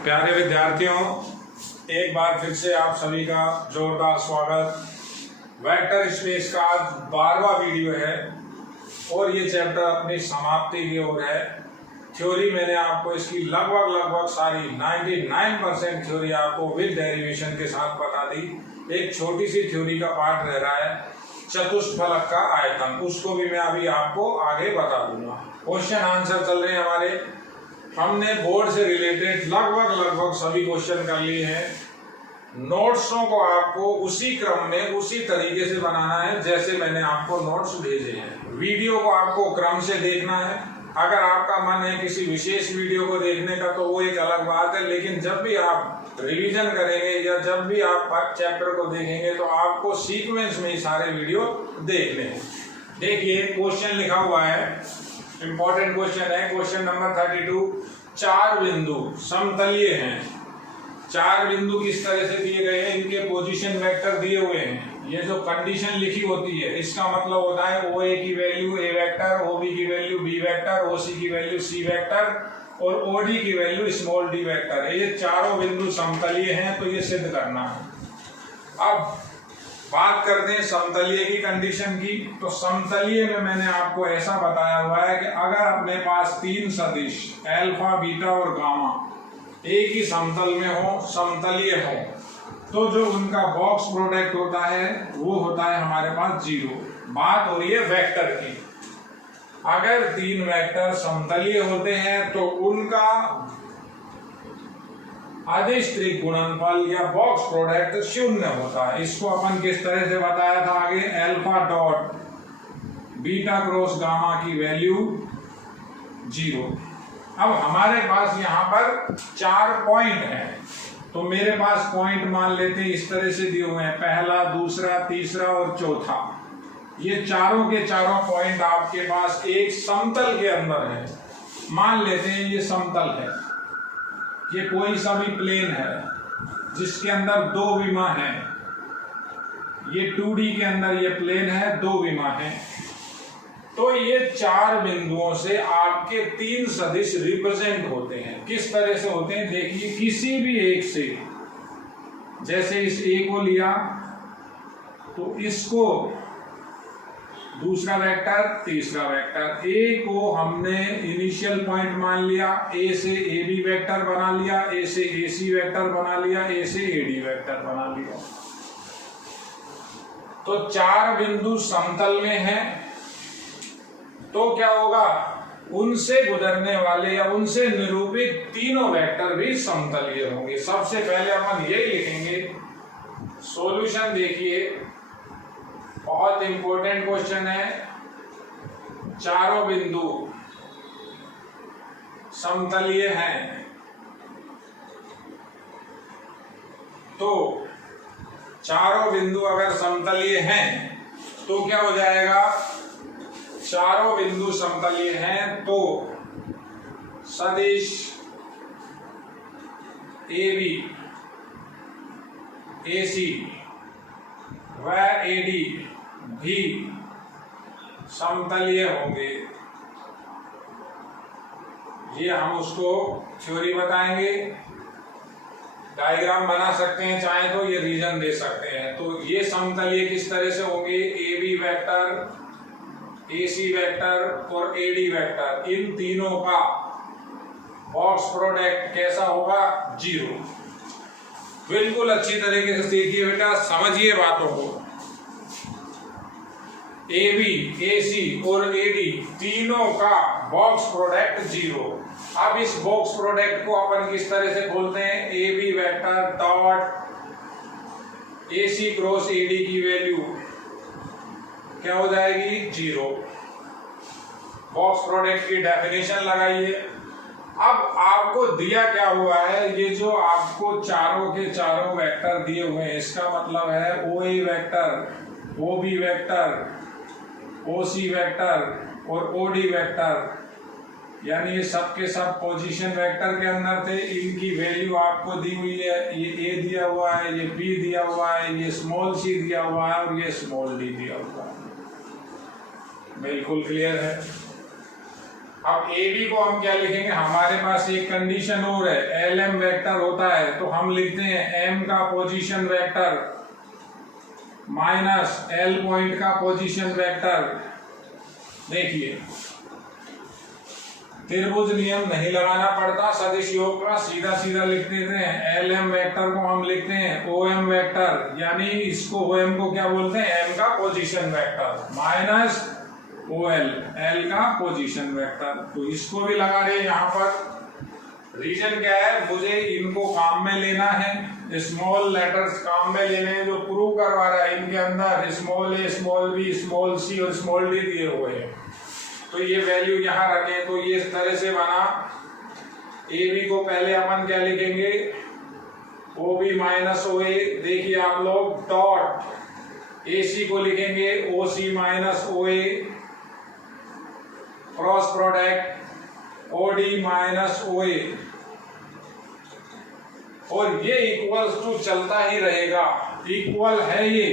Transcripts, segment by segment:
प्यारे विद्यार्थियों, एक बार फिर से आप सभी का जोरदार स्वागत। वेक्टर स्पेस का आज 12वां वीडियो है और ये चैप्टर अपनी समाप्ति की ओर है। थ्योरी मैंने आपको इसकी लगभग सारी 99% थ्योरी आपको विद डेरिवेशन के साथ बता दी। एक छोटी सी थ्योरी का पार्ट रह रहा है चतुष्फलक का आयतन, उसको भी मैं अभी आपको आगे बता दूंगा। क्वेश्चन आंसर चल रहे हैं हमारे। हमने बोर्ड से रिलेटेड लगभग सभी क्वेश्चन कर लिए हैं। नोट्सों को आपको उसी क्रम में उसी तरीके से बनाना है जैसे मैंने आपको नोट्स भेजे हैं। वीडियो को आपको क्रम से देखना है। अगर आपका मन है किसी विशेष वीडियो को देखने का तो वो एक अलग बात है, लेकिन जब भी आप रिवीजन करेंगे या जब भी आप चैप्टर को देखेंगे तो आपको सीक्वेंस में ही सारे वीडियो देखने हैं। देखिए क्वेश्चन लिखा हुआ है, इंपॉर्टेंट क्वेश्चन है। Question number 32। चार बिंदु समतलीय हैं। चार बिंदु किस तरह से दिए गए हैं, इनके पोजीशन वेक्टर दिए हुए हैं। ये जो कंडीशन लिखी होती है इसका मतलब होता है OA की वैल्यू A वेक्टर, OB की वैल्यू B वेक्टर, OC की वैल्यू C वेक्टर और OD की वैल्यू स्मॉल d वेक्टर है। ये चारों बिंदु समतलीय हैं तो ये सिद्ध करना है। अब बात करते हैं समतलीय की कंडीशन की। तो समतलीय में मैंने आपको ऐसा बताया हुआ है कि अगर अपने पास तीन सदिश अल्फा, बीटा और गामा एक ही समतल में हो, समतलीय हो, तो जो उनका बॉक्स प्रोडक्ट होता है वो होता है हमारे पास 0। बात हो रही है वेक्टर की। अगर तीन वेक्टर समतलीय होते हैं तो उनका अदिश त्रिक गुणनफल या बॉक्स प्रोडक्ट शून्य होता है। इसको अपन किस तरह से बताया था आगे, alpha dot beta cross gamma की वैल्यू 0। अब हमारे पास यहाँ पर चार पॉइंट हैं तो मेरे पास पॉइंट मान लेते हैं इस तरह से दिए हुए हैं, पहला, दूसरा, तीसरा और चौथा। ये चारों के चारों पॉइंट आपके पास एक समतल के अंदर है। मान लेते हैं ये समतल है, ये कोई सा भी प्लेन है जिसके अंदर दो विमा है। ये 2D के अंदर ये प्लेन है, दो विमा है। तो ये चार बिंदुओं से आपके तीन सदिश रिप्रेजेंट होते हैं। किस तरह से होते हैं देखिए, किसी भी एक से, जैसे इस A को लिया तो इसको दूसरा वेक्टर, तीसरा वेक्टर। A को हमने इनिशियल पॉइंट मान लिया, A से AB वेक्टर बना लिया, A से AC वेक्टर बना लिया, A से AD वेक्टर बना लिया। तो चार बिंदु समतल में हैं तो क्या होगा, उनसे गुजरने वाले या उनसे निरूपित तीनों वेक्टर भी समतलीय होंगे। सबसे पहले हम यही लिखेंगे। सॉल्यूशन देखिए, बहुत इंपॉर्टेंट क्वेश्चन है। चारों बिंदु समतलीय हैं तो चारों बिंदु अगर समतलीय हैं तो क्या हो जाएगा, चारों बिंदु समतलीय हैं तो सदिश AB, AC व AD भी समतलीय होंगे। ये हम उसको थ्योरी बताएंगे। डायग्राम बना सकते हैं, चाहे तो ये रीजन दे सकते हैं। तो ये समतलीय किस तरह से होंगे, AB वेक्टर, AC वेक्टर और AD वेक्टर, इन तीनों का बॉक्स प्रोडक्ट कैसा होगा, 0। बिल्कुल अच्छी तरीके से देखिए बेटा, समझिए बातों को। AB, AC और AD तीनों का बॉक्स प्रोडक्ट 0। अब इस बॉक्स प्रोडक्ट को अपन किस तरह से खोलते हैं, AB vector dot AC cross AD की वैल्यू क्या हो जाएगी, 0। बॉक्स प्रोडक्ट की डेफिनेशन लगाइए। अब आपको दिया क्या हुआ है, ये जो आपको चारों के चारों वेक्टर दिए हुए हैं, इसका मतलब है OA vector, OB vector, OC vector और OD वेक्टर, यानी ये सब के सब पोजीशन वेक्टर के अंदर थे। इनकी वैल्यू आपको दी हुई है। ये A दिया हुआ है, ये B दिया हुआ है, ये स्मॉल c दिया हुआ है और ये स्मॉल d दिया हुआ है। बिल्कुल क्लियर है। अब ए बी को हम क्या लिखेंगे, हमारे पास एक कंडीशन और है, एल एम वेक्टर होता है, तो हम लिखते हैं एम का position vector minus L point का पोजीशन वेक्टर। देखिए त्रिभुज नियम नहीं लगाना पड़ता, सदिश योग का सीधा सीधा लिख देते हैं। एल एम वेक्टर को हम लिखते हैं ओ एम वेक्टर, यानी इसको ओ एम को क्या बोलते हैं, एम का position vector minus O L का पोजीशन वेक्टर। तो इसको भी लगा रहे यहाँ पर। रीजन क्या है, मुझे इनको काम में लेना है, स्मॉल लेटर्स काम में लेने हैं, जो प्रूव करवा रहा है इनके अंदर स्मॉल ए, स्मॉल बी, स्मॉल सी और स्मॉल डी दिए हुए हैं। तो ये वैल्यू यहाँ रखें, तो ये इस तरह से बना। ए बी को पहले अपन क्या लिखेंगे, ओ बी माइनस ओ ए। देखिए आप लोग डॉट ए सी को लिखेंगे O C minus O A, cross product O D minus O A, और ये इक्वल्स टू चलता ही रहेगा। इक्वल है ये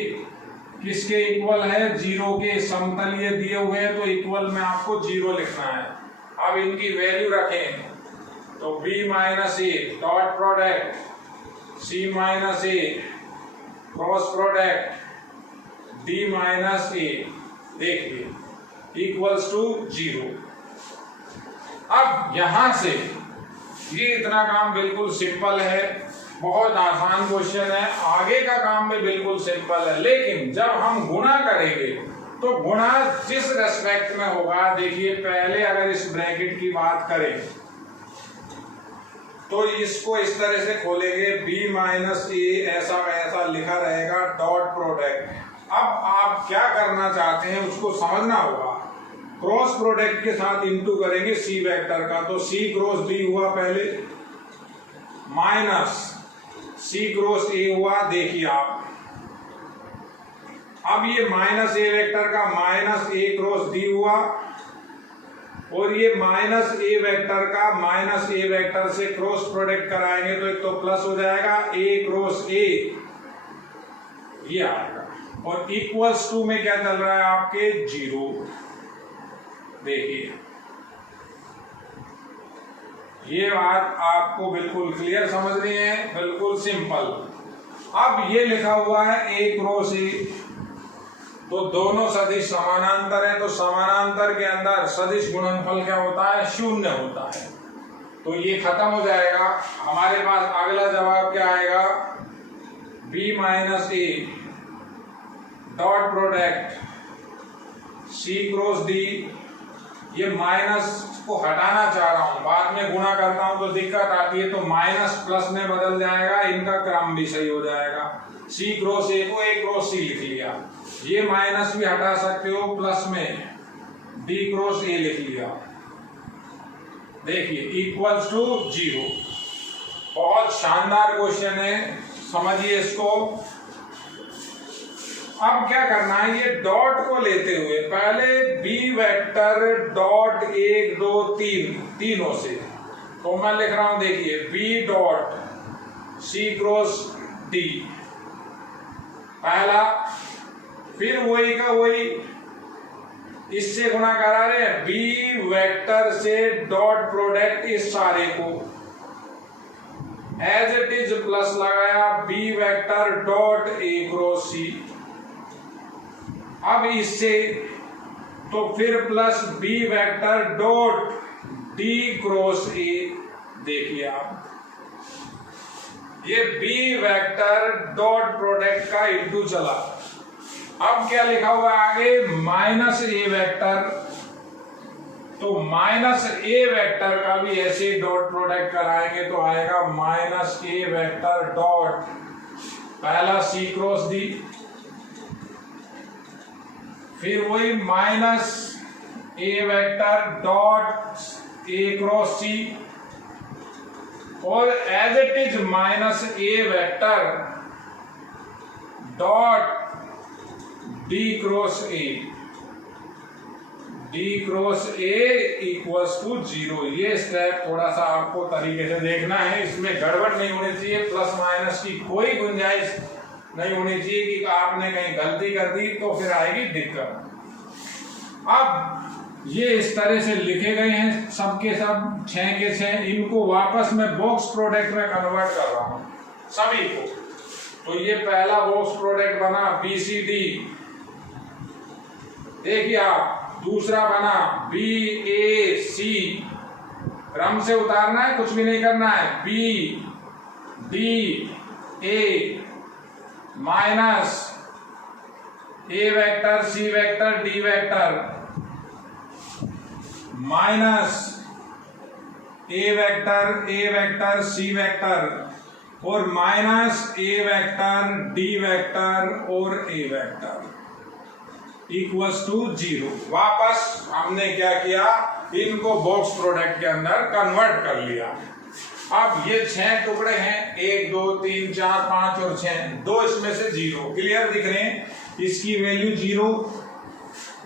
किसके इक्वल है, जीरो के। समतलीय दिए हुए हैं तो इक्वल में आपको जीरो लिखना है। अब इनकी वैल्यू रखें, तो b minus a dot product c minus a cross product d minus a, देखिए इक्वल्स टू जीरो। अब यहां से ये इतना काम बिल्कुल सिंपल है, बहुत आसान क्वेश्चन है। आगे का काम भी बिल्कुल सिंपल है, लेकिन जब हम गुणा करेंगे तो गुणा जिस रेस्पेक्ट में होगा, देखिए पहले अगर इस ब्रैकेट की बात करें तो इसको इस तरह से खोलेंगे, b माइनस ए ऐसा ऐसा लिखा रहेगा डॉट प्रोडक्ट। अब आप क्या करना चाहते हैं उसको समझना होगा। क्रॉस प्रोडक्ट के साथ इंटू करेंगे सी वेक्टर का, तो सी क्रॉस डी हुआ पहले, माइनस सी क्रॉस ए हुआ। देखिए आप, अब ये माइनस ए वेक्टर का माइनस ए क्रॉस डी हुआ, और ये माइनस ए वेक्टर का माइनस ए वेक्टर से क्रॉस प्रोडक्ट कराएंगे तो एक तो प्लस हो जाएगा, ए क्रॉस ए ये आएगा, और इक्वल्स टू में क्या चल रहा है आपके, जीरो। देखिए ये बात आपको बिल्कुल क्लियर समझनी है, बिल्कुल सिंपल। अब ये लिखा हुआ है ए क्रॉस ए, तो दोनों सदिश समानांतर है, तो समानांतर के अंदर सदिश गुणनफल क्या होता है, शून्य होता है। तो ये खत्म हो जाएगा। हमारे पास अगला जवाब क्या आएगा, b minus a dot product c cross d। ये माइनस को हटाना चाह रहा हूं, बाद में गुणा करता हूं तो दिक्कत आती है, तो माइनस प्लस में बदल जाएगा, इनका क्रम भी सही हो जाएगा। c क्रॉस ए को a क्रॉस c लिख लिया, ये माइनस भी हटा सकते हो, प्लस में d क्रॉस a लिख लिया। देखिए इक्वल्स टू जीरो। बहुत शानदार क्वेश्चन है, समझिए इसको। अब क्या करना है, ये डॉट को लेते हुए पहले b वेक्टर डॉट 1 2 3 तीनों से, तो मैं लिख रहा हूं, देखिए b dot c cross d पहला, फिर वही का वही इससे गुणा करा रहे हैं, b वेक्टर से डॉट प्रोडक्ट इस सारे को एज इट इज प्लस लगाया, b vector dot a cross c। अब इससे तो फिर plus b vector dot d cross a। देखिए आप, ये b वेक्टर डॉट प्रोडक्ट का इंटू चला। अब क्या लिखा हुआ है आगे, माइनस ए वेक्टर, तो माइनस ए वेक्टर का भी ऐसे डॉट प्रोडक्ट कराएंगे तो आएगा माइनस ए वेक्टर डॉट पहला c क्रॉस d, फिर वही minus A vector dot A cross c, और as it is minus A vector dot d cross a। d cross a equals to zero. ये step थोड़ा सा आपको तरीके से देखना है, इसमें गड़बड़ नहीं होनी चाहिए, प्लस माइनस की कोई गुंजाइश नहीं होनी चाहिए कि आपने कहीं गलती कर दी तो फिर आएगी दिक्कत। अब ये इस तरह से लिखे गए हैं सबके सब 6 के 6। इनको वापस मैं बॉक्स प्रोडक्ट में कन्वर्ट कर रहा हूं सभी को। तो ये पहला बॉक्स प्रोडक्ट बना BCD, देखिए आप। दूसरा बना BAC, क्रम से उतारना है, कुछ भी नहीं करना है। BDA minus A vector C vector D vector minus A vector C vector और minus A vector D vector और A वेक्टर इक्वल्स टू 0। वापस हमने क्या किया, इनको बॉक्स प्रोडक्ट के अंदर कन्वर्ट कर लिया। अब ये 6 टुकड़े हैं, 1 2 3 4 5 और 6, 2 इसमें से 0 क्लियर दिख रहे हैं। इसकी वैल्यू 0,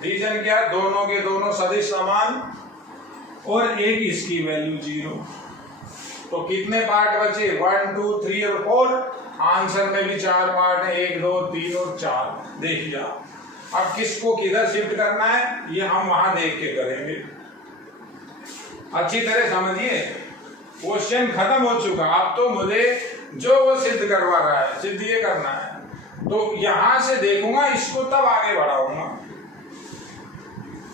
रीजन क्या, दोनों के दोनों सदिश समान, और एक इसकी वैल्यू 0। तो कितने पार्ट बचे, 1 2 3 और 4। आंसर में भी 4 पार्ट है, 1 2 3 और 4। देखिए आप, अब किसको किधर शिफ्ट करना है ये हम वहां देख के करेंगे। अच्छी तरह समझिए, क्वेश्चन खत्म हो चुका। अब तो मुझे जो वो सिद्ध करवा रहा है, सिद्ध ये करना है। तो यहां से देखूंगा, इसको तब आगे बढ़ाऊंगा।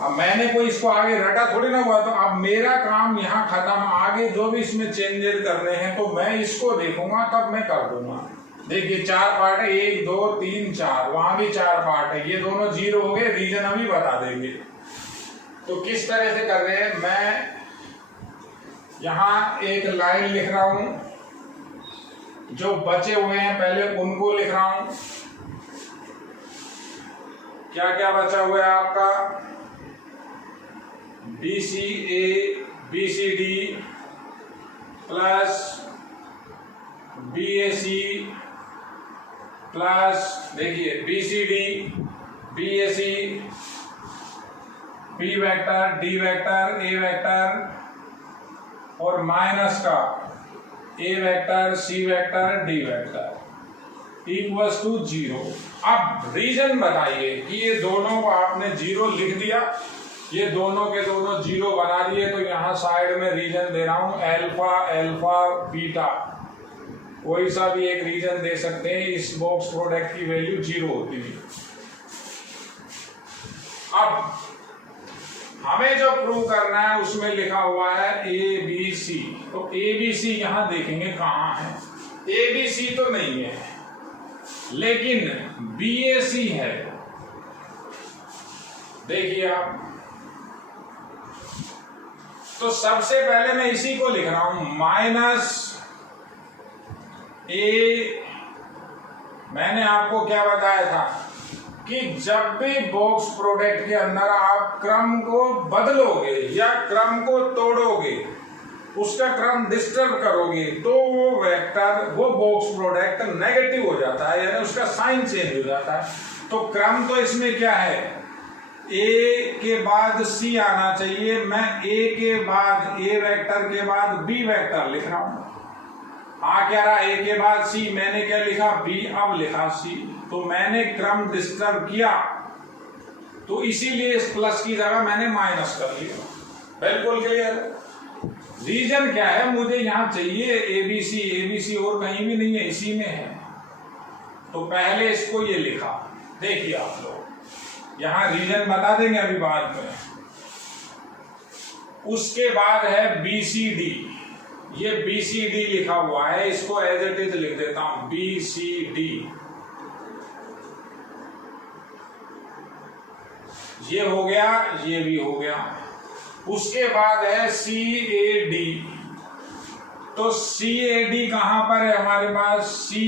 अब मैंने कोई इसको आगे रटा थोड़ी ना हुआ, तो अब मेरा काम यहाँ खत्म। आगे जो भी इसमें चेंजेस करने हैं तो मैं इसको देखूंगा, तब मैं कर दूंगा। देखिए 4 पार्ट है, 1 2 3 4, वहां भी 4 पार्ट है, ये दोनों 0 हो गए, रीजन अभी बता देंगे। तो किस तरह से कर रहे हैं, मैं यहां एक लाइन लिख रहा हूं, जो बचे हुए हैं पहले उनको लिख रहा हूं। क्या क्या बचा हुआ है आपका, BCA BCD plus BAC plus, देखिए BCD BAC B vector D vector A vector और माइनस का A vector C vector D vector equals to 0। अब रीजन बताइए कि ये दोनों को आपने 0 लिख दिया, ये दोनों के दोनों 0 बना दिए, तो यहां साइड में रीजन दे रहा हूं अल्फा अल्फा बीटा, कोई सा भी एक रीजन दे सकते हैं। इस बॉक्स प्रोडक्ट की वैल्यू 0 होती है। अब हमें जो प्रूव करना है उसमें लिखा हुआ है ABC, तो ABC यहां देखेंगे कहां है। ABC तो नहीं है, लेकिन BAC है। देखिए आप, तो सबसे पहले मैं इसी को लिख रहा हूं माइनस A। मैंने आपको क्या बताया था कि जब भी बॉक्स प्रोडक्ट के अंदर आप क्रम को बदलोगे या क्रम को तोड़ोगे, उसका क्रम डिस्टर्ब करोगे, तो वो वेक्टर, वो बॉक्स प्रोडक्ट नेगेटिव हो जाता है, यानी उसका साइन चेंज हो जाता है। तो क्रम तो इसमें क्या है, A के बाद C आना चाहिए। मैं A के बाद A वेक्टर के बाद B वेक्टर लिख रहा हूं। क्या रहा, A के बाद C, मैंने क्या लिखा B, अब लिखा C। तो मैंने क्रम डिस्टर्ब किया, तो इसीलिए इस प्लस की जगह मैंने माइनस कर लिया। बिल्कुल क्लियर। रीजन क्या है, मुझे यहां चाहिए ABC, ABC और कहीं भी नहीं है, इसी में है। तो पहले इसको ये लिखा, देखिए आप लोग, यहां रीजन बता देंगे अभी बाद में। उसके बाद है BCD, ये BCD लिखा हुआ है, इसको एज इट इज लिख देता हूं BCD। ये हो गया, ये भी हो गया। उसके बाद है CAD, तो CAD कहां पर है हमारे पास, C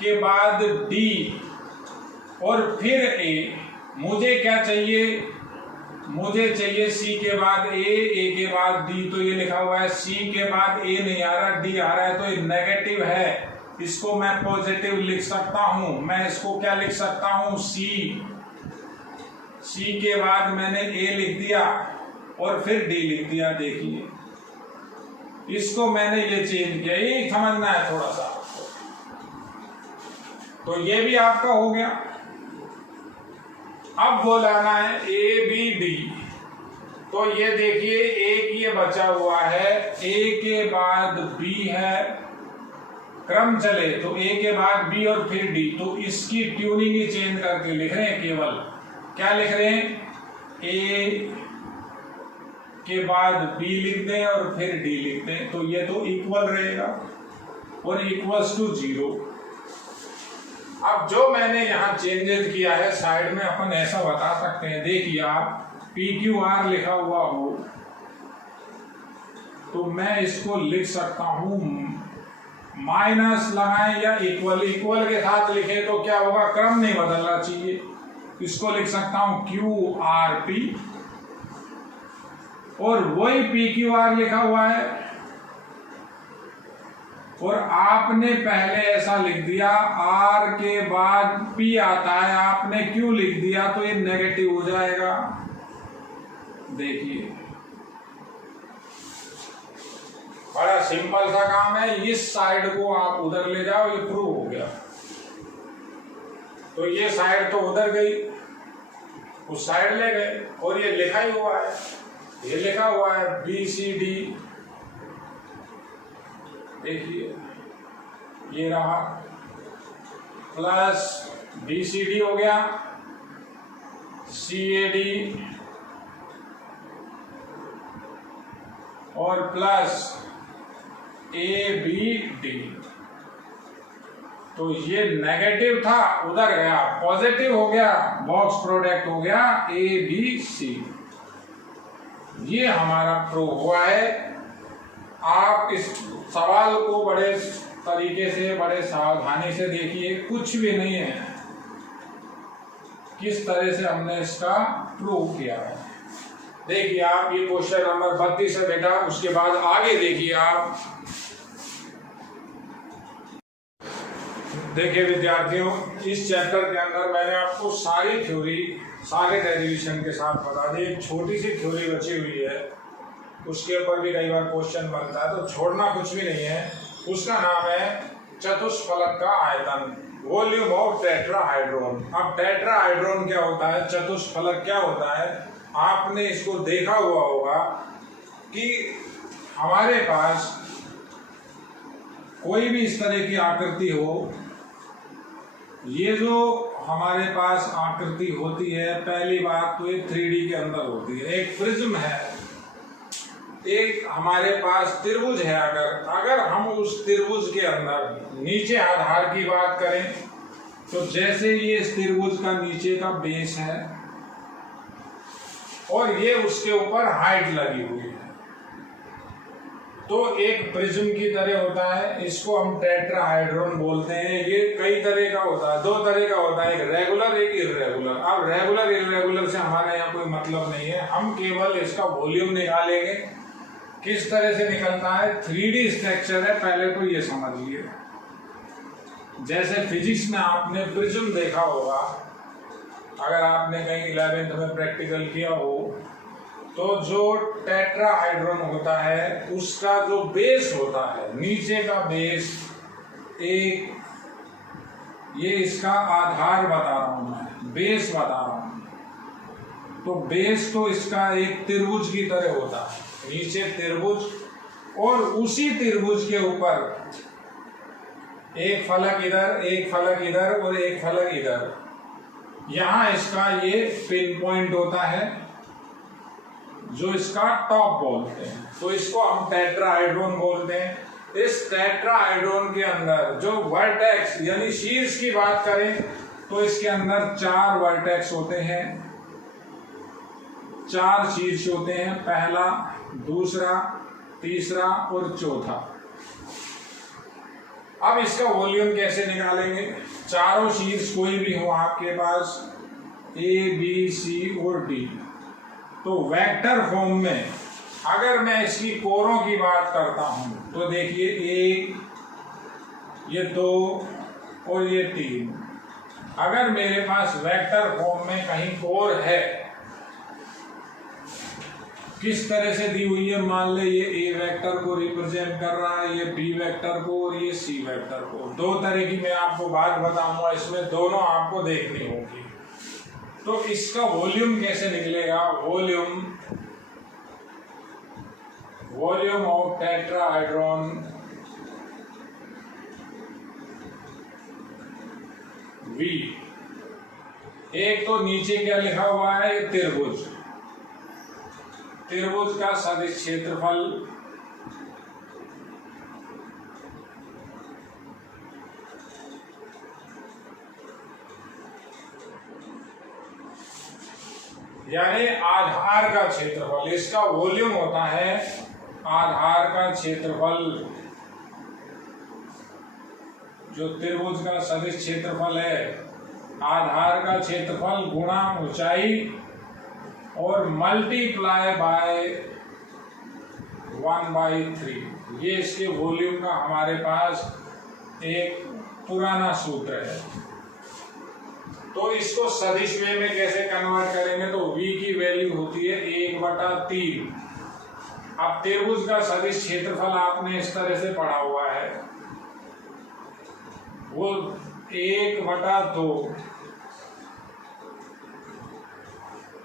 के बाद D और फिर A। मुझे क्या चाहिए, मुझे चाहिए C के बाद A के बाद D। तो ये लिखा हुआ है C के बाद A नहीं आ रहा, D आ रहा है, तो ये नेगेटिव है, इसको मैं पॉजिटिव लिख सकता हूं। मैं इसको क्या लिख सकता हूं, C के बाद मैंने A लिख दिया और फिर D लिख दिया। देखिए, इसको मैंने ये चेंज किया, ये समझना है थोड़ा सा। तो ये भी आपका हो गया। अब बोलाना है ABD, तो ये देखिए एक ये बचा हुआ है, ए के बाद बी है, क्रम चले तो ए के बाद बी और फिर डी, तो इसकी ट्यूनिंग ही चेंज करके लिख रहे हैं। केवल क्या लिख रहे हैं, ए के बाद बी लिख दें और फिर डी लिख दें, तो ये तो इक्वल रहेगा और इक्वल्स टू 0। अब जो मैंने यहाँ चेंजेस किया है साइड में अपन ऐसा बता सकते हैं, देखिए आप PQR लिखा हुआ हो तो मैं इसको लिख सकता हूं माइनस लगाएं या इक्वल, इक्वल के साथ लिखे तो क्या होगा, क्रम नहीं बदलना चाहिए। इसको लिख सकता हूं QRP और वही PQR लिखा हुआ है और आपने पहले ऐसा लिख दिया, R के बाद P आता है, आपने Q लिख दिया तो ये नेगेटिव हो जाएगा। देखिए बड़ा सिंपल सा काम है, इस साइड को आप उधर ले जाओ, ये प्रूव हो गया। तो ये साइड तो उधर गई, उस साइड ले गए और ये लिखा ही हुआ है, ये लिखा हुआ है BCD। देखिए ये रहा प्लस BCD हो गया, CAD और प्लस ABD। तो ये नेगेटिव था उधर गया, पॉजिटिव हो गया, बॉक्स प्रोडक्ट हो गया ABC। ये हमारा प्रूव हुआ है। आप इस सवाल को बड़े तरीके से, बड़े सावधानी से देखिए, कुछ भी नहीं है, किस तरह से हमने इसका प्रूव किया है। देखिए आप ये क्वेश्चन नंबर 32 है बेटा, उसके बाद आगे देखिए आप। देखिए विद्यार्थियों, इस चैप्टर के अंदर मैंने आपको सारी थ्योरी सारे डेरिवेशन के साथ बता दी। एक छोटी सी थ्योरी बची हुई है, उसके ऊपर भी कई बार क्वेश्चन बनता है, तो छोड़ना कुछ भी नहीं है। उसका नाम है चतुष्फलक का आयतन, वॉल्यूम ऑफ टेट्राहाइड्रोन। अब टेट्राहाइड्रोन क्या होता है, चतुष्फलक क्या होता है, आपने इसको देखा हुआ होगा कि हमारे पास कोई भी इस तरह की आकृति हो, ये जो हमारे पास आकृति होती है, पहली बात तो ये 3D के अंदर होती है। एक प्रिज्म है, एक हमारे पास त्रिभुज है। अगर हम उस त्रिभुज के अंदर नीचे आधार की बात करें तो जैसे ये इस त्रिभुज का नीचे का बेस है और ये उसके ऊपर हाइट लगी हुई है, तो एक प्रिज्म की तरह होता है। इसको हम टेट्राहाइड्रोन बोलते हैं। ये कई तरह का होता है, 2 तरह का होता है, एक रेगुलर एक इर्रेगुलर। अब रेगुलर इर्रेगुलर से हमारा यहाँ कोई मतलब नहीं है, हम केवल इसका वॉल्यूम निकालेंगे। किस तरह से निकलता है, 3D स्ट्रक्चर है, पहले तो ये समझिए। जैसे फिजिक्स में आपने प्रिज्म देखा होगा, अगर आपने कहीं 11th में प्रैक्टिकल किया हो, तो जो टेट्राहाइड्रोन होता है उसका जो बेस होता है, नीचे का बेस, एक ये इसका आधार बता रहा हूं मैं, बेस बता रहा हूं। तो बेस तो इसका एक त्रिभुज की तरह होता है, नीचे त्रिभुज और उसी त्रिभुज के ऊपर एक फलक इधर, एक फलक इधर और एक फलक इधर। यहां इसका ये पिन पॉइंट होता है जो इसका टॉप बोलते हैं, तो इसको हम टेट्राहाइड्रोन बोलते हैं। इस टेट्राहाइड्रोन के अंदर जो वर्टेक्स यानी शीर्ष की बात करें तो इसके अंदर 4 वर्टेक्स होते हैं, 4 शीर्ष होते हैं, पहला, दूसरा, तीसरा और चौथा। अब इसका वॉल्यूम कैसे निकालेंगे, चारों शीर्ष कोई भी हो आपके पास, A, B, C और D, तो वेक्टर फॉर्म में अगर मैं इसकी कोरों की बात करता हूं तो देखिए 1, ये 2 और ये 3। अगर मेरे पास वेक्टर फॉर्म में कहीं कोर है, किस तरह से दी हुई है, मान ले ये A वेक्टर को रिप्रेजेंट कर रहा है, ये B वेक्टर को और ये C वेक्टर को। 2 तरह की मैं आपको बात बताऊंगा, इसमें दोनों आपको देखनी होगी। तो इसका वॉल्यूम कैसे निकलेगा, वॉल्यूम वॉल्यूम ऑफ टेट्राहाइड्रॉन V। एक तो नीचे क्या लिखा हुआ है, त्रिभुज, त्रिभुज का सदिश क्षेत्रफल यानी आधार का क्षेत्रफल, इसका वॉल्यूम होता है आधार का क्षेत्रफल, जो त्रिभुज का सदिश क्षेत्रफल है, आधार का क्षेत्रफल गुणा ऊंचाई और मल्टीप्लाई बाय 1/3। ये इसके वॉल्यूम का हमारे पास एक पुराना सूत्र है। तो इसको सदिश वे में कैसे कन्वर्ट करेंगे, तो v की वैल्यू होती है 1/3। अब त्रिभुज का सदिश क्षेत्रफल आपने इस तरह से पढ़ा हुआ है, वो 1/2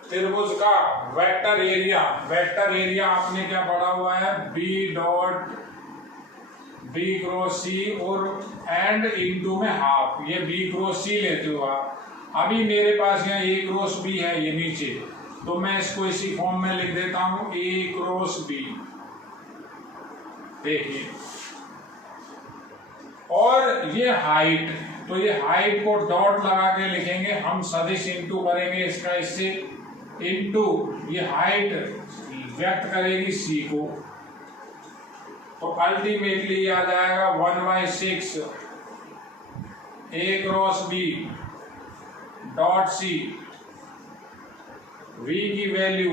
त्रिभुज का वेक्टर एरिया, वेक्टर एरिया आपने क्या पढ़ा हुआ है, B क्रॉस C और एंड इनटू में हाफ, ये B क्रॉस C लेते हो आप। अभी मेरे पास यहाँ A क्रॉस B है, ये नीचे, तो मैं इसको इसी फॉर्म में लिख देता हूं A क्रॉस B। देखिए, और ये हाइट, तो ये हाइट को डॉट लगा के लिखेंगे हम, सदिश इंटू करेंगे इसका इससे, इंटू ये हाइट व्यक्त करेगी C को, तो अल्टीमेटली आ जाएगा 1/6 A cross B dot C। V की वैल्यू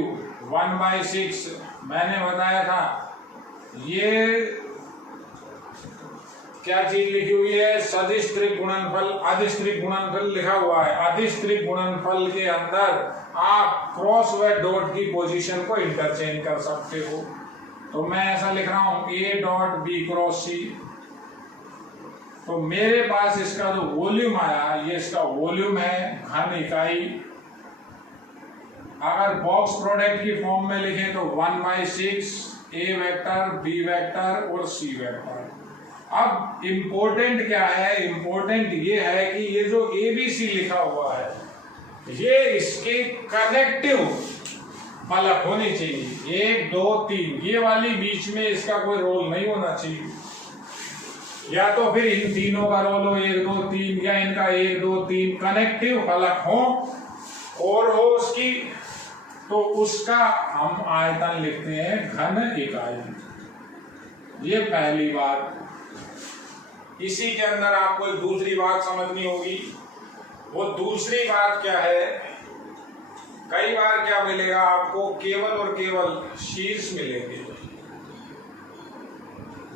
1/6 मैंने बताया था, ये क्या चीज लिखी हुई है, सदिश त्रिक गुणनफल, अदिश त्रिक गुणनफल लिखा हुआ है। अदिश त्रिक गुणनफल के अंदर आप क्रॉस व डॉट की पोजीशन को इंटरचेंज कर सकते हो, तो मैं ऐसा लिख रहा हूं A dot B cross C। तो मेरे पास इसका जो वॉल्यूम आया, ये इसका वॉल्यूम है घन इकाई। अगर बॉक्स प्रोडक्ट की फॉर्म में लिखें तो 1/6 A वेक्टर, B वेक्टर और C वेक्टर। अब इम्पोर्टेंट क्या है, इम्पोर्टेंट ये है कि ये जो ABC लिखा हुआ है, ये इसके कनेक्टिव फलक होनी चाहिए, 1 2 3, ये वाली बीच में इसका कोई रोल नहीं होना चाहिए, या तो फिर इन तीनों का रोल हो 1 2 3, या इनका 1 2 3 कनेक्टिव फलक हो और हो उसकी, तो उसका हम आयतन लिखते हैं घन इकाई। ये पहली बात। इसी के अंदर आपको एक दूसरी बात समझनी होगी, वो दूसरी बात क्या है, कई बार क्या मिलेगा आपको, केवल और केवल शीर्ष मिलेंगे।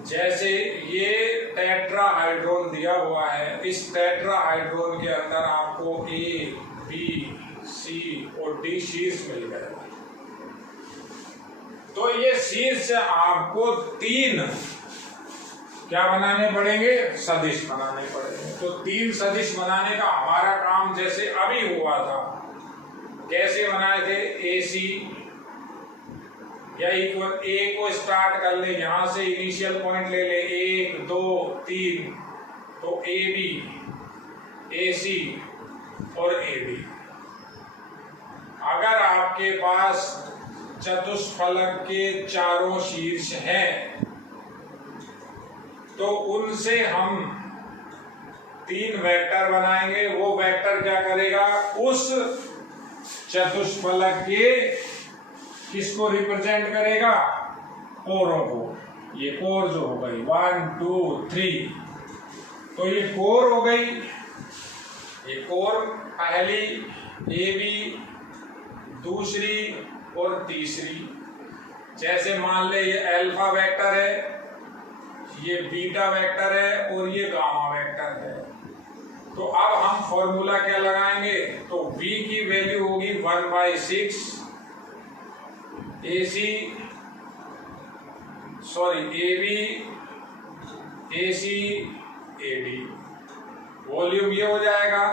जैसे ये टेट्राहाइड्रोन दिया हुआ है, इस टेट्राहाइड्रोन के अंदर आपको A, B, C और D शीर्ष मिल गए, तो ये शीर्ष आपको 3 क्या बनाने पड़ेंगे, सदिश बनाने पड़ेंगे। तो 3 सदिश बनाने का हमारा काम जैसे अभी हुआ था, कैसे बनाए थे, AC या इक्वल A को स्टार्ट कर ले, यहां से इनिशियल पॉइंट ले ले 1 2 3, तो AB, AC और AB। अगर आपके पास चतुष्फलक के चारों शीर्ष हैं, तो उनसे हम 3 वेक्टर बनाएंगे। वो वेक्टर क्या करेगा, उस चतुष्फलक के किसको रिप्रेजेंट करेगा, कोरों को। ये कोर जो हो गई 1 2 3, तो ये कोर हो गई, ये कोर पहली, AB दूसरी और तीसरी। जैसे मान ले ये अल्फा वेक्टर है, ये बीटा वेक्टर है और ये गामा वेक्टर है। तो अब हम फॉर्मूला क्या लगाएंगे, तो V की वैल्यू होगी 1/6 AB AC AD। वॉल्यूम ये हो जाएगा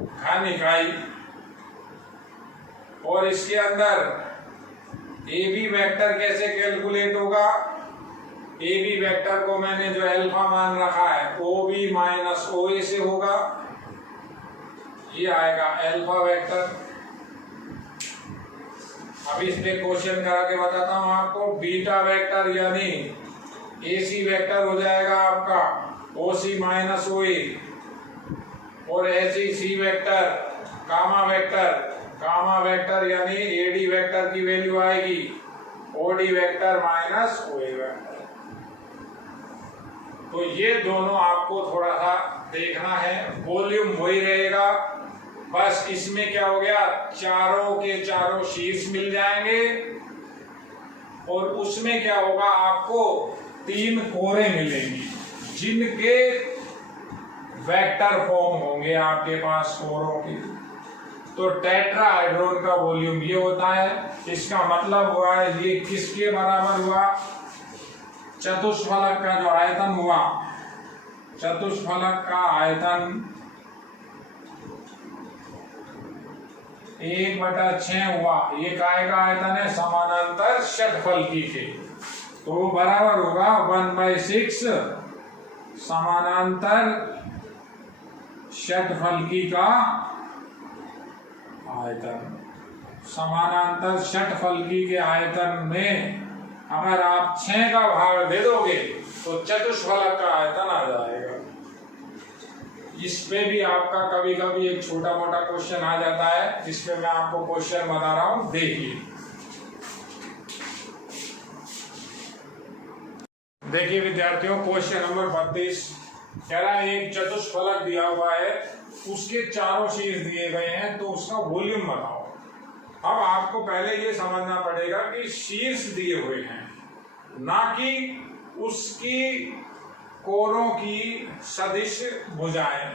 घन इकाई, और इसके अंदर ए बी वेक्टर कैसे कैलकुलेट होगा? ए बी वेक्टर को मैंने जो अल्फा मान रखा है ओ बी माइनस ओ ए से होगा, ये आएगा अल्फा वेक्टर। अब इस पे क्वेश्चन करा के बताता हूं आपको। बीटा वेक्टर यानी ए सी वेक्टर हो जाएगा आपका ओ सी माइनस ओ ए, और ऐसी सी वेक्टर गामा वेक्टर यानी ए डी वेक्टर की वैल्यू आएगी O D vector minus O ए वेक्टर। तो ये दोनों आपको थोड़ा सा देखना है। वॉल्यूम वही रहेगा, बस इसमें क्या हो गया, चारों के चारों शीट्स मिल जाएंगे और उसमें क्या होगा, आपको 3 कोरे मिलेंगी जिनके वेक्टर फॉर्म होंगे आपके पास कोरों की। तो टेट्राहाइड्रोन का वॉल्यूम ये होता है। इसका मतलब हुआ है ये किसके बराबर हुआ, चतुष्फलक का जो आयतन हुआ, चतुष्फलक का आयतन 1/6 हुआ। ये काय का आयतन है, समानांतर षटफलकी के, तो वो बराबर होगा 1/6 समानांतर षटफलकी का आयतन। समानांतर षटफलकी के आयतन में अगर आप 6 का भाग दे दोगे तो चतुष्फलक का आयतन आ जाएगा। इस पे भी आपका कभी कभी एक छोटा मोटा क्वेश्चन आ जाता है, जिस पे मैं आपको क्वेश्चन बता रहा हूं, देखिए। देखिए विद्यार्थियों, क्वेश्चन नंबर 32 कह रहा है एक चतुष्फलक दिया हुआ है, उसके चारों शीर्ष दिए गए हैं, तो उसका वॉल्यूम बताओ। अब आपको पहले ये समझना पड़ेगा कि शीर्ष दिए हुए हैं, ना कि उसकी कोरों की सदिश भुजाएं।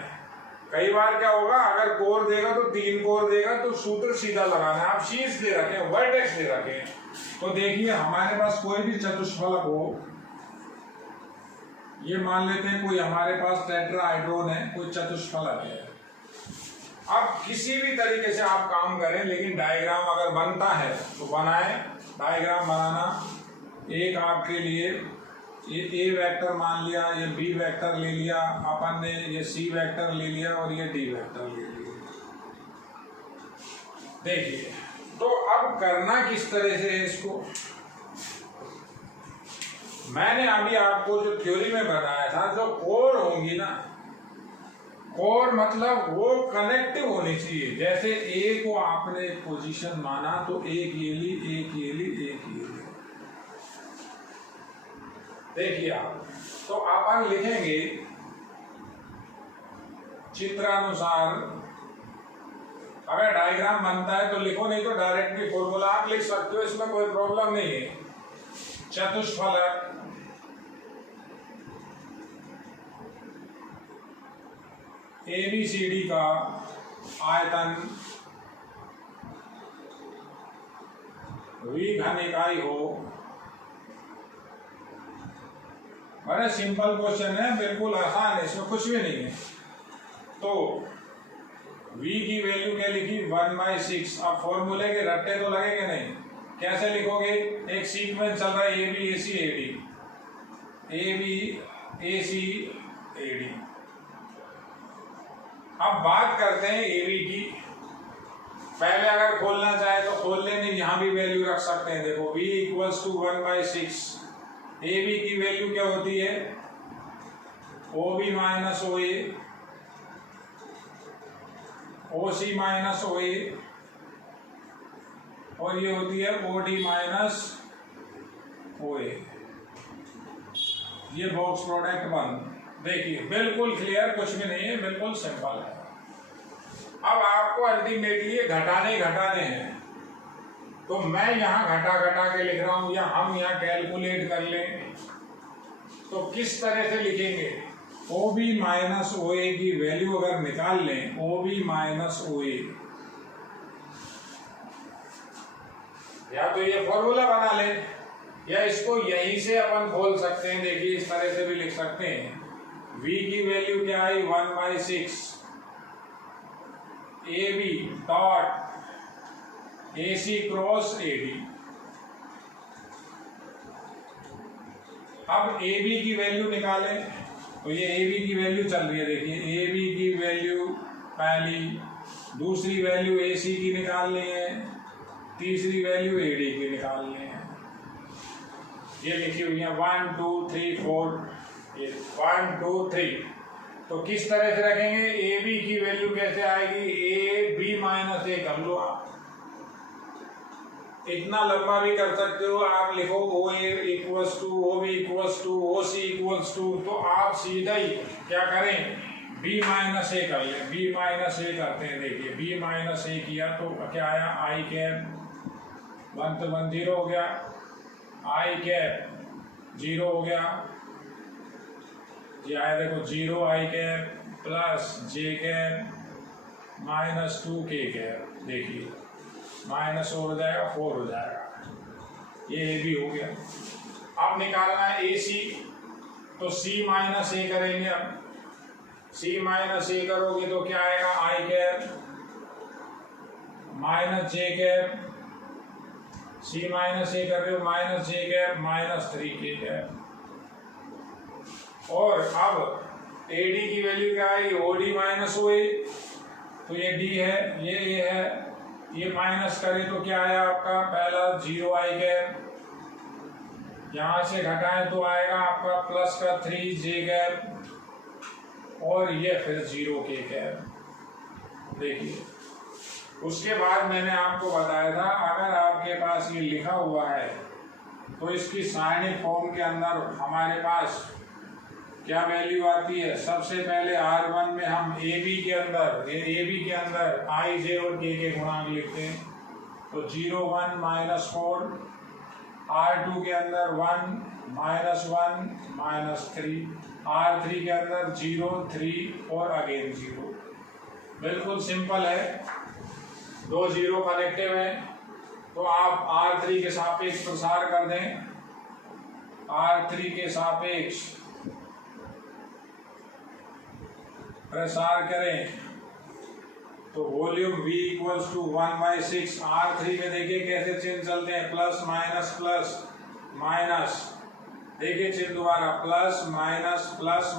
कई बार क्या होगा, अगर कोर देगा तो 3 कोर देगा तो सूत्र सीधा लगाना है। आप शीर्ष दे रखे हैं, वर्टेक्स दे रखे हैं, तो देखिए हमारे पास कोई भी चतुष्फलक हो, ये मान लेते हैं कोई हमारे पास टेट्राहाइड्रोन है, कोई चतुष्फलक है। अब किसी भी तरीके से आप काम करें, लेकिन डायग्राम अगर बनता है तो बनाएं। डायग्राम बनाना एक आपके लिए, ये ए वेक्टर मान लिया, ये बी वेक्टर ले लिया अपन ने, ये सी वेक्टर ले लिया और ये डी वेक्टर ले लिया। देखिए, तो अब करना किस तरह से है इसको, मैंने अभी आपको जो थ्योरी में बताया था, जो कोर होंगी ना, कोर मतलब वो कनेक्टिव होनी चाहिए। जैसे ए को आपने पोजीशन माना तो एक ये ली, एक ये ली, एक ये ली। देखिए आप, तो अपन लिखेंगे चित्रानुसार। अगर डायग्राम बनता है तो लिखो, नहीं तो डायरेक्टली फॉर्मूला आप लिख सकते हो, इसमें कोई प्रॉब्लम नहीं है। चतुष्फलक ABCD का आयतन V घन इकाई हो। बड़ा सिंपल क्वेश्चन है, बिल्कुल आसान है, इसमें कुछ भी नहीं है। तो V की वैल्यू क्या लिखी, 1/6। अब फॉर्मूले के रट्टे तो लगेंगे नहीं, कैसे लिखोगे, एक सीक्वेंस चल रहा है AB AC AD। अब बात करते हैं AB की। पहले अगर खोलना चाहे तो खोल लेने, यहां भी वैल्यू रख सकते हैं। देखो V = 1/6। AB की वैल्यू क्या होती है, OB minus OA, OC minus OA, और ये होती है OD माइनस OA। ये बॉक्स प्रोडक्ट 1। देखिए बिल्कुल क्लियर, कुछ भी नहीं है, बिल्कुल सिंपल है। अब आपको अल्टीमेटली घटाने हैं, तो मैं यहाँ घटा के लिख रहा हूं, या हम यहाँ कैलकुलेट कर लें। तो किस तरह से लिखेंगे, OB माइनस OA की वैल्यू अगर निकाल लें, OB माइनस OA, या तो ये फॉर्मूला बना लें, या इसको यहीं से अपन खोल सकते हैं। देखिए इस तरह से भी लिख सकते हैं। V की वैल्यू क्या आई, 1/6 AB dot AC cross AD। अब ए बी की वैल्यू निकालें, तो ये ए बी की वैल्यू चल रही है, देखिए ए बी की वैल्यू पहली, दूसरी वैल्यू ए सी की निकालनी है, तीसरी वैल्यू ए डी की निकालनी है। ये लिखी हुई है 1 2 3 4, ये 1 2 3। तो किस तरह से रखेंगे, ए बी की वैल्यू कैसे आएगी, ए बी माइनस ए कर लो आप, इतना लंबा भी कर सकते हो आप, लिखो O A equals to O B equals to O C equals to, तो आप सीधा ही क्या करें, बी माइनस ए कर लें, बी माइनस ए करते हैं। देखिए बी माइनस ए किया तो क्या आया, आई कैप 1 तो 1 0 हो गया, आई कैप 0 हो गया, ये आया देखो 0 आई कैप प्लस जे कैप माइनस 2 के कैप, देखिए माइनस हो जाएगा 4 हो जाएगा, ये भी हो गया। अब निकालना है ए सी, तो सी माइनस ए करेंगे। अब सी माइनस ए करोगे तो क्या आएगा, आई कैप माइनस जे कैप, सी माइनस ए कर रहे हो माइनस जे कैप माइनस 3 के कैप। और अब ए डी की वैल्यू क्या आएगी, ओ डी माइनस ओ ए, तो ये डी है, ये ए है, ये माइनस करें तो क्या आया आपका, पहला 0 आई कैप, यहां से घटाएं तो आएगा आपका प्लस का 3 जे कैप, और ये फिर 0 के कैप। देखिए उसके बाद मैंने आपको बताया था, अगर आपके पास ये लिखा हुआ है तो इसकी सारणिक फॉर्म के अंदर हमारे पास क्या वैल्यू आती है, सबसे पहले R1 में हम AB के अंदर, ए बी के अंदर I J और K के गुणांक लिखते हैं, तो 0 1 माइनस 4, R2 के अंदर 1 माइनस 1 माइनस 3, R3 के अंदर 0 3 और अगेन 0। बिल्कुल सिंपल है, 2 0 कनेक्टिव है, तो आप R3 के सापेक्ष प्रसार कर दें, R3 के सापेक्ष प्रसार करें तो volume V equals to 1/6। R3 में देखिए कैसे चिन्ह चलते हैं, प्लस माइनस, देखिए चिन्ह दोबारा प्लस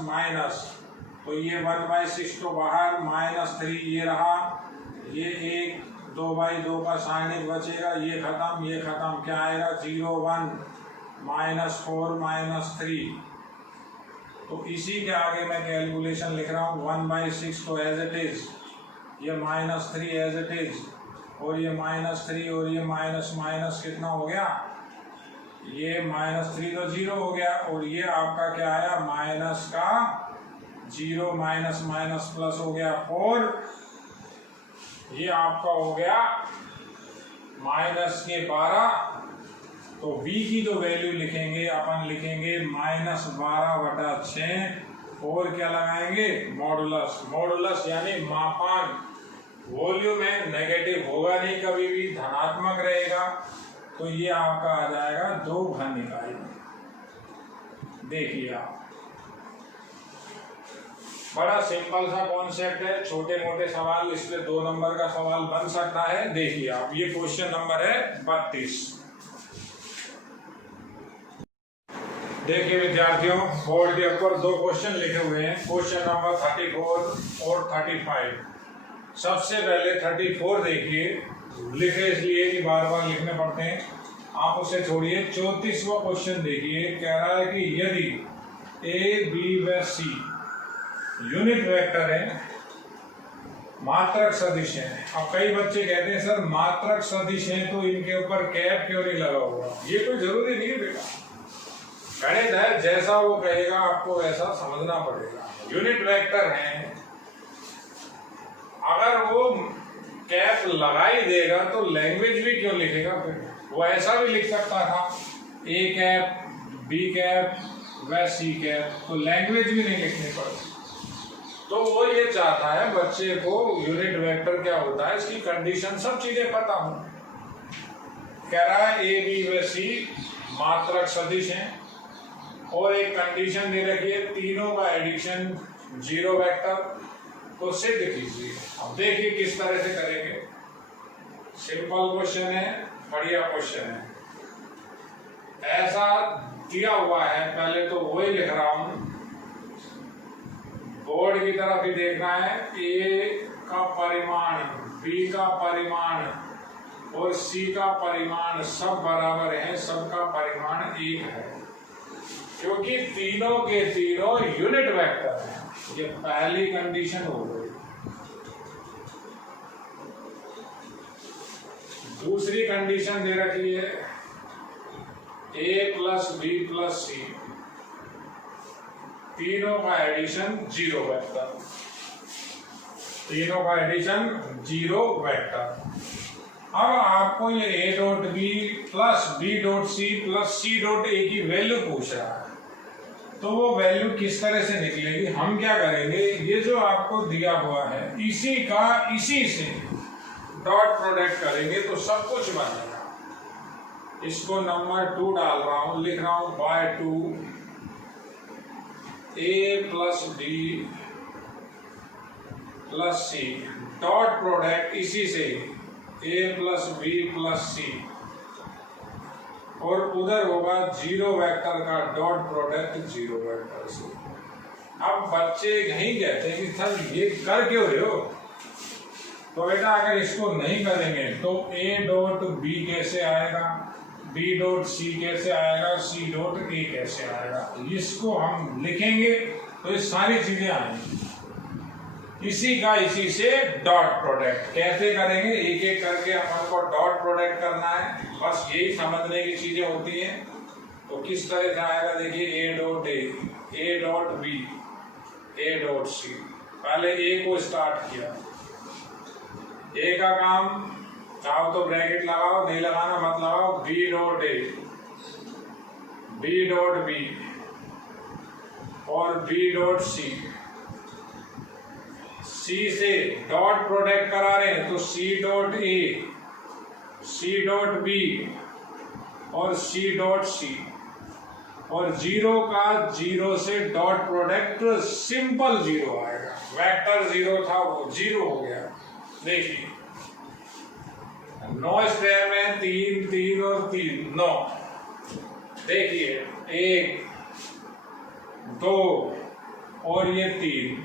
माइनस, तो ये 1/6 तो बाहर, -3 ये रहा, ये 1 2/2 का सारणिक बचेगा, ये खत्म, क्या आएगा 0 1 -4 -3। तो इसी के आगे मैं कैलकुलेशन लिख रहा हूँ, 1/6 तो एज इट इज, ये -3 एज इट इज, और ये -3 और ये माइनस कितना हो गया, ये -3 तो 0 हो गया, और ये आपका क्या आया, माइनस का 0 माइनस प्लस हो गया 4, ये आपका हो गया -12। तो v की जो वैल्यू लिखेंगे अपन लिखेंगे -12/6, और क्या लगाएंगे, मॉडुलस यानी मापांक। वॉल्यूम में नेगेटिव होगा नहीं, कभी भी धनात्मक रहेगा, तो ये आपका आ जाएगा 2 घन इकाई। देखिए आप, बड़ा सिंपल सा कॉन्सेप्ट है, छोटे मोटे सवाल इसमें 2 नंबर का सवाल बन सकता है। देखिए आप, ये क्वेश्चन नंबर है 32। देखिए विद्यार्थियों, बोर्ड के ऊपर 2 क्वेश्चन लिखे हुए हैं, क्वेश्चन नंबर 34 और 35। सबसे पहले 34 देखिए, लिखे इसलिए कि बार बार लिखने पड़ते हैं, आप उसे छोड़िए। 34वां क्वेश्चन देखिए, कह रहा है कि यदि ए बी व सी यूनिट वेक्टर है, मात्रक सदिश है। अब कई बच्चे कहते हैं सर मात्रक सदिश है तो इनके ऊपर कैप क्यों नहीं लगा हुआ, ये कोई जरूरी नहीं है बेटा, गणित है, जैसा वो कहेगा आपको वैसा समझना पड़ेगा। यूनिट वेक्टर है, अगर वो कैप लगा ही देगा तो लैंग्वेज भी क्यों लिखेगा, फिर वो ऐसा भी लिख सकता था, ए कैप बी कैप व सी कैप, तो लैंग्वेज भी नहीं लिखनी पड़ती। तो वो ये चाहता है बच्चे को यूनिट वेक्टर क्या होता है, इसकी कंडीशन सब चीजें पता हो। कह रहा है ए बी व सी मात्रक सदिश हैं, और एक कंडीशन दे रखी है, तीनों का एडिशन 0 वेक्टर, तो सिद्ध कीजिए। अब देखिए किस तरह से करेंगे, सिंपल क्वेश्चन है, बढ़िया क्वेश्चन है। ऐसा दिया हुआ है, पहले तो वही लिख रहा हूं। बोर्ड की तरफ ही देखना है। ए का परिमाण, बी का परिमाण और सी का परिमाण सब बराबर है, सबका परिमाण 1 है, क्योंकि तीनों के तीनों यूनिट वेक्टर हैं। ये पहली कंडीशन हो गई। दूसरी कंडीशन दे रखी है ए प्लस बी प्लस सी, तीनों का एडिशन 0 वेक्टर, तीनों का एडिशन 0 वेक्टर। अब आपको ये A dot B plus B dot C plus C dot A की वैल्यू पूछ रहा है, तो वो वैल्यू किस तरह से निकलेगी? हम क्या करेंगे, ये जो आपको दिया हुआ है इसी का इसी से डॉट प्रोडक्ट करेंगे तो सब कुछ बनेगा। इसको नंबर 2 डाल रहा हूं, लिख रहा हूं बाय 2 ए प्लस बी प्लस सी, डॉट प्रोडक्ट इसी से ए प्लस बी प्लस सी, और उधर होगा 0 वेक्टर का डॉट प्रोडक्ट 0 वेक्टर से। अब बच्चे नहीं कहते कि सर ये कर क्यों रहे हो? तो बेटा अगर इसको नहीं करेंगे तो ए डॉट बी कैसे आएगा, बी डॉट सी कैसे आएगा, सी डॉट ए कैसे आएगा? इसको हम लिखेंगे तो ये सारी चीजें आएंगी। इसी का इसी से डॉट प्रोडक्ट कैसे करेंगे, एक एक करके अपन को डॉट प्रोडक्ट करना है, बस यही समझने की चीजें होती हैं। तो किस तरह से आएगा देखिए, A dot A dot B, A dot C. पहले ए को स्टार्ट किया, ए का काम चाहो तो ब्रैकेट लगाओ, नहीं लगाना मत लगाओ, B dot A, B dot B और बी डॉट सी। सी से डॉट प्रोडक्ट करा रहे हैं तो C dot A, C dot B और सी डॉट सी, और 0 का 0 से डॉट प्रोडक्ट सिंपल 0 आएगा। वेक्टर 0 था वो 0 हो गया। देखिए 9 स्क्वायर में 3 3 और 3 9। देखिए 1 2 और ये 3।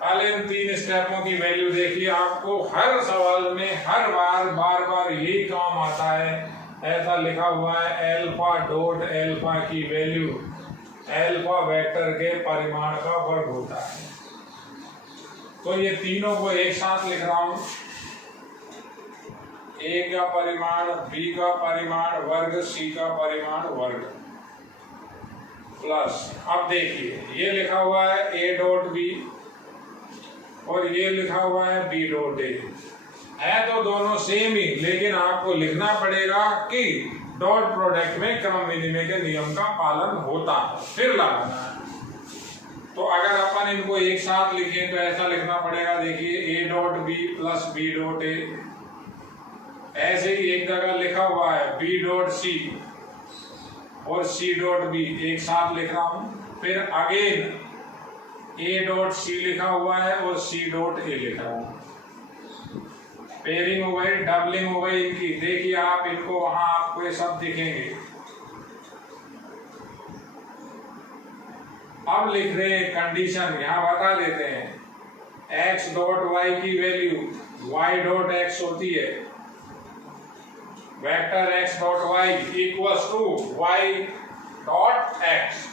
पहले इन 3 स्टेपों की वैल्यू देखिए। आपको हर सवाल में हर बार बार यही काम आता है। ऐसा लिखा हुआ है एल्फा डॉट एल्फा की वैल्यू एल्फा वेक्टर के परिमाण का वर्ग होता है। तो ये तीनों को एक साथ लिख रहा हूं, ए का परिमाण, बी का परिमाण वर्ग, सी का परिमाण वर्ग प्लस। अब देखिए ये लिखा हुआ है ए डॉट बी और ये लिखा हुआ है बी डॉट ए, है तो दोनों सेम ही, लेकिन आपको लिखना पड़ेगा कि डॉट प्रोडक्ट में क्रम विनिमय के नियम का पालन होता है, फिर लगाना है। तो अगर अपन इनको एक साथ लिखें तो ऐसा लिखना पड़ेगा, देखिए A dot B plus B dot A. ऐसे ही एक जगह लिखा हुआ है बी डॉट सी और सी डॉट बी, एक साथ लिख रहा हूं। फिर अगेन ए डॉट सी लिखा हुआ है और सी डॉट ए लिखा हुआ है। पेयरिंग हो गई, डबलिंग हो गई इनकी। देखिए आप इनको वहां आपको ये सब दिखेंगे। अब लिख रहे हैं कंडीशन, यहां बता देते हैं एक्स डॉट वाई की वैल्यू वाई डॉट एक्स होती है। Vector X dot Y equals to Y dot X.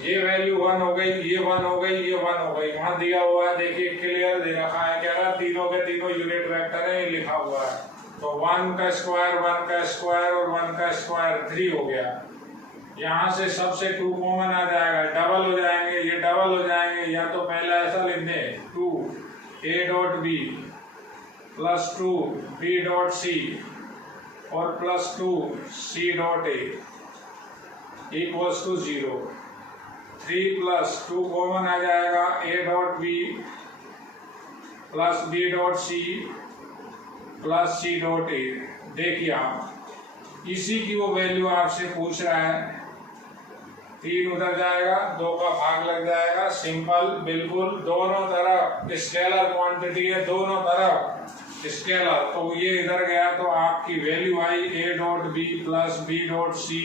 ये वैल्यू 1 हो गई, ये 1 हो गई, ये 1 हो गई। वहां दिया हुआ है देखिए, क्लियर दे रखा है, क्या है, तीनों के तीनों यूनिट वेक्टर है, ये लिखा हुआ है। तो 1 का स्क्वायर 1 का स्क्वायर और 1 का स्क्वायर 3 हो गया। यहाँ से सबसे 2 कॉमन आ जाएगा, डबल हो जाएंगे, ये डबल हो जाएंगे। या तो पहला ऐसा लिख दें 2 a dot B plus 2 b dot c और plus 2 c dot a equals to 0। 3 plus 2 common आ जाएगा, a dot B plus B dot C plus C dot a. देखिए आप इसी की वो वैल्यू आपसे पूछ रहा है। 3 उधर जाएगा, 2 का भाग लग जाएगा, सिंपल बिल्कुल। दोनों तरफ स्केलर क्वांटिटी है, दोनों तरफ स्केलर, तो ये इधर गया तो आपकी वैल्यू आई A dot B plus B dot C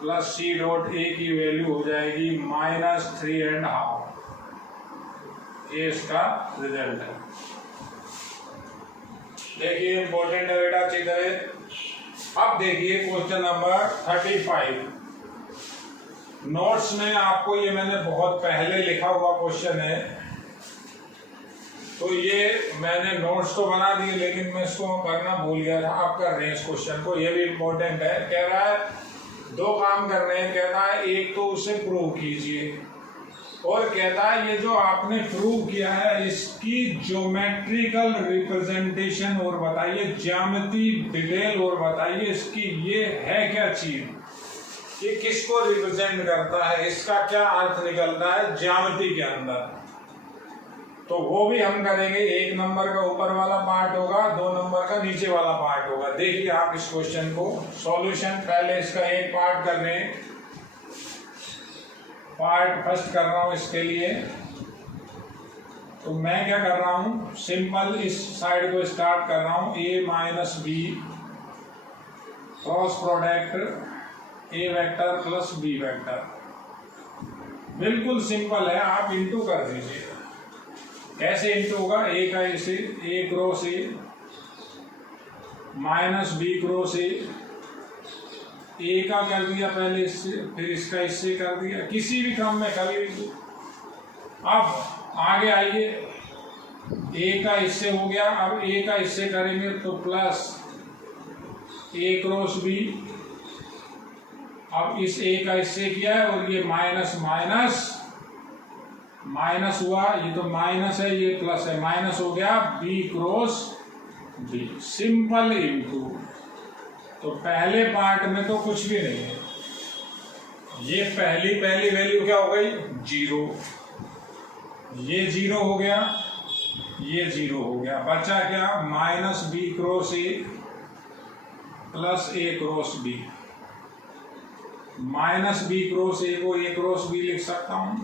plus C dot A की वैल्यू हो जाएगी -3.5। ये इसका रिजल्ट है। देखिए इंपॉर्टेंट है बेटा, अच्छी तरह। अब देखिए क्वेश्चन नंबर 35। नोट्स में आपको ये मैंने बहुत पहले लिखा हुआ क्वेश्चन है, तो ये मैंने नोट्स तो बना दिए लेकिन मैं इसको करना भूल गया था। आप कर रहे हैं इस क्वेश्चन को, ये भी इम्पोर्टेंट है। कह रहा है दो काम करने हैं। कहता है एक तो उसे प्रूव कीजिए, और कहता है ये जो आपने प्रूव किया है इसकी ज्योमेट्रिकल रिप्रेजेंटेशन और बताइए, ज्यामिति डिटेल और बताइए इसकी ये है क्या चीज, ये किसको रिप्रेजेंट करता है, इसका क्या अर्थ निकलता है ज्यामिति के अंदर। तो वो भी हम करेंगे। 1 नंबर का ऊपर वाला पार्ट होगा, 2 नंबर का नीचे वाला पार्ट होगा। देखिए आप इस क्वेश्चन को सॉल्यूशन, पहले इसका एक पार्ट कर रहे हैं, पार्ट फर्स्ट कर रहा हूं इसके लिए। तो मैं क्या कर रहा हूं, सिंपल इस साइड को स्टार्ट कर रहा हूं। a minus B cross product a vector plus b vector, बिल्कुल सिंपल है। आप इंटू कर दीजिए। कैसे इंटू होगा, a का इसे a cross a minus b cross a का कर दिया पहले इससे, फिर इसका इससे कर दिया, किसी भी क्रम में कभी भी। अब आगे आइए, a का इससे हो गया, अब a का इससे करेंगे तो प्लस a क्रॉस b। अब इस a का इससे किया है और ये माइनस माइनस माइनस हुआ, ये तो माइनस है ये प्लस है, माइनस हो गया b cross b, simple into. तो पहले पार्ट में तो कुछ भी नहीं है, ये पहली वैल्यू क्या हो गई 0, ये 0 हो गया, ये 0 हो गया, बचा क्या minus b cross a plus a cross b। Minus b cross a को a क्रॉस b लिख सकता हूं,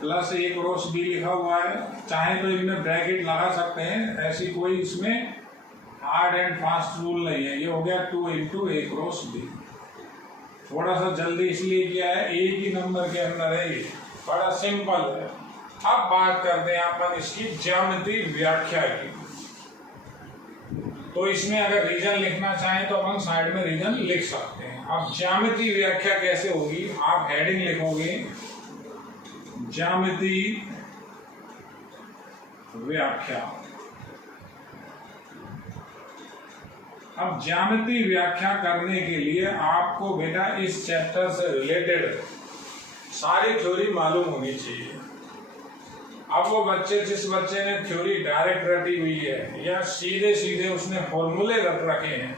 प्लस a क्रॉस b लिखा हुआ है। चाहे तो इनमें ब्रैकेट लगा सकते हैं, ऐसी कोई इसमें हार्ड एंड फास्ट रूल नहीं है। ये हो गया 2 इंटू a क्रॉस b। थोड़ा सा जल्दी इसलिए किया है, एक ही नंबर के अंदर है, ये बड़ा सिंपल है। अब बात करते हैं अपन इसकी ज्यामिति व्याख्या की। तो इसमें अगर रीजन लिखना चाहें तो अपन साइड में रीजन लिख सकते हैं। अब ज्यामिति व्याख्या कैसे होगी, आप हेडिंग लिखोगे ज्यामिति व्याख्या। अब ज्यामिति व्याख्या करने के लिए आपको बेटा इस चैप्टर से रिलेटेड सारी थ्योरी मालूम होनी चाहिए। अब वो बच्चे, जिस बच्चे ने थ्योरी डायरेक्ट रटी हुई है या सीधे सीधे उसने फॉर्मूले रट रखे हैं,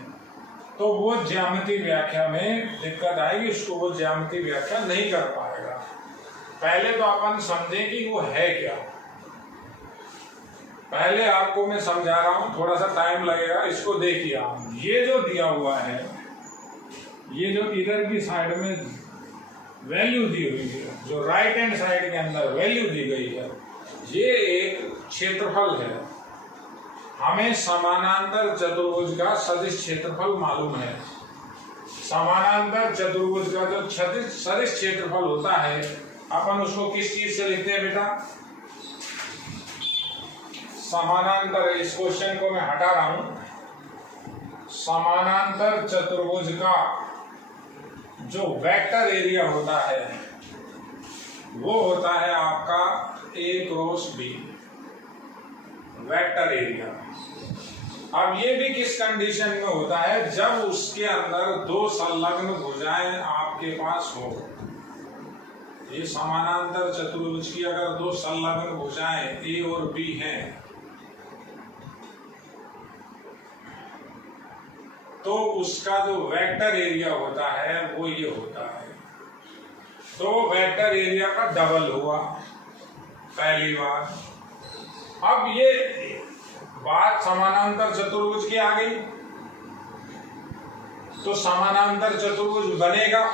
तो वो ज्यामिति व्याख्या में दिक्कत आएगी, उसको वो ज्यामिति व्याख्या नहीं कर पाएगा। पहले तो अपन समझें कि वो है क्या। पहले आपको मैं समझा रहा हूं, थोड़ा सा टाइम लगेगा, इसको देखिए आप। ये जो दिया हुआ है, ये जो इधर की साइड में वैल्यू दी हुई है, जो राइट हैंड साइड के अंदर वैल्यू दी गई है, ये एक क्षेत्रफल है। हमें समानांतर चतुर्भुज का सदिश क्षेत्रफल मालूम है। समानांतर चतुर्भुज का जो सदिश क्षेत्रफल होता है, अपन उसको किस चीज से लिखते हैं बेटा, समानांतर। इस क्वेश्चन को मैं हटा रहा हूं। समानांतर चतुर्भुज का जो वेक्टर एरिया होता है वो होता है आपका a cross b, vector area. अब ये भी किस कंडीशन में होता है, जब उसके अंदर दो संलग्न भुजाएं आपके पास हो। ये समानांतर चतुर्भुज की अगर दो संलग्न भुजाएं a और b हैं, तो उसका जो वेक्टर एरिया होता है वो ये होता है। तो वेक्टर एरिया का डबल हुआ पहली बार। अब ये बात समानांतर चतुर्भुज की आ गई, तो समानांतर चतुर्भुज बनेगा।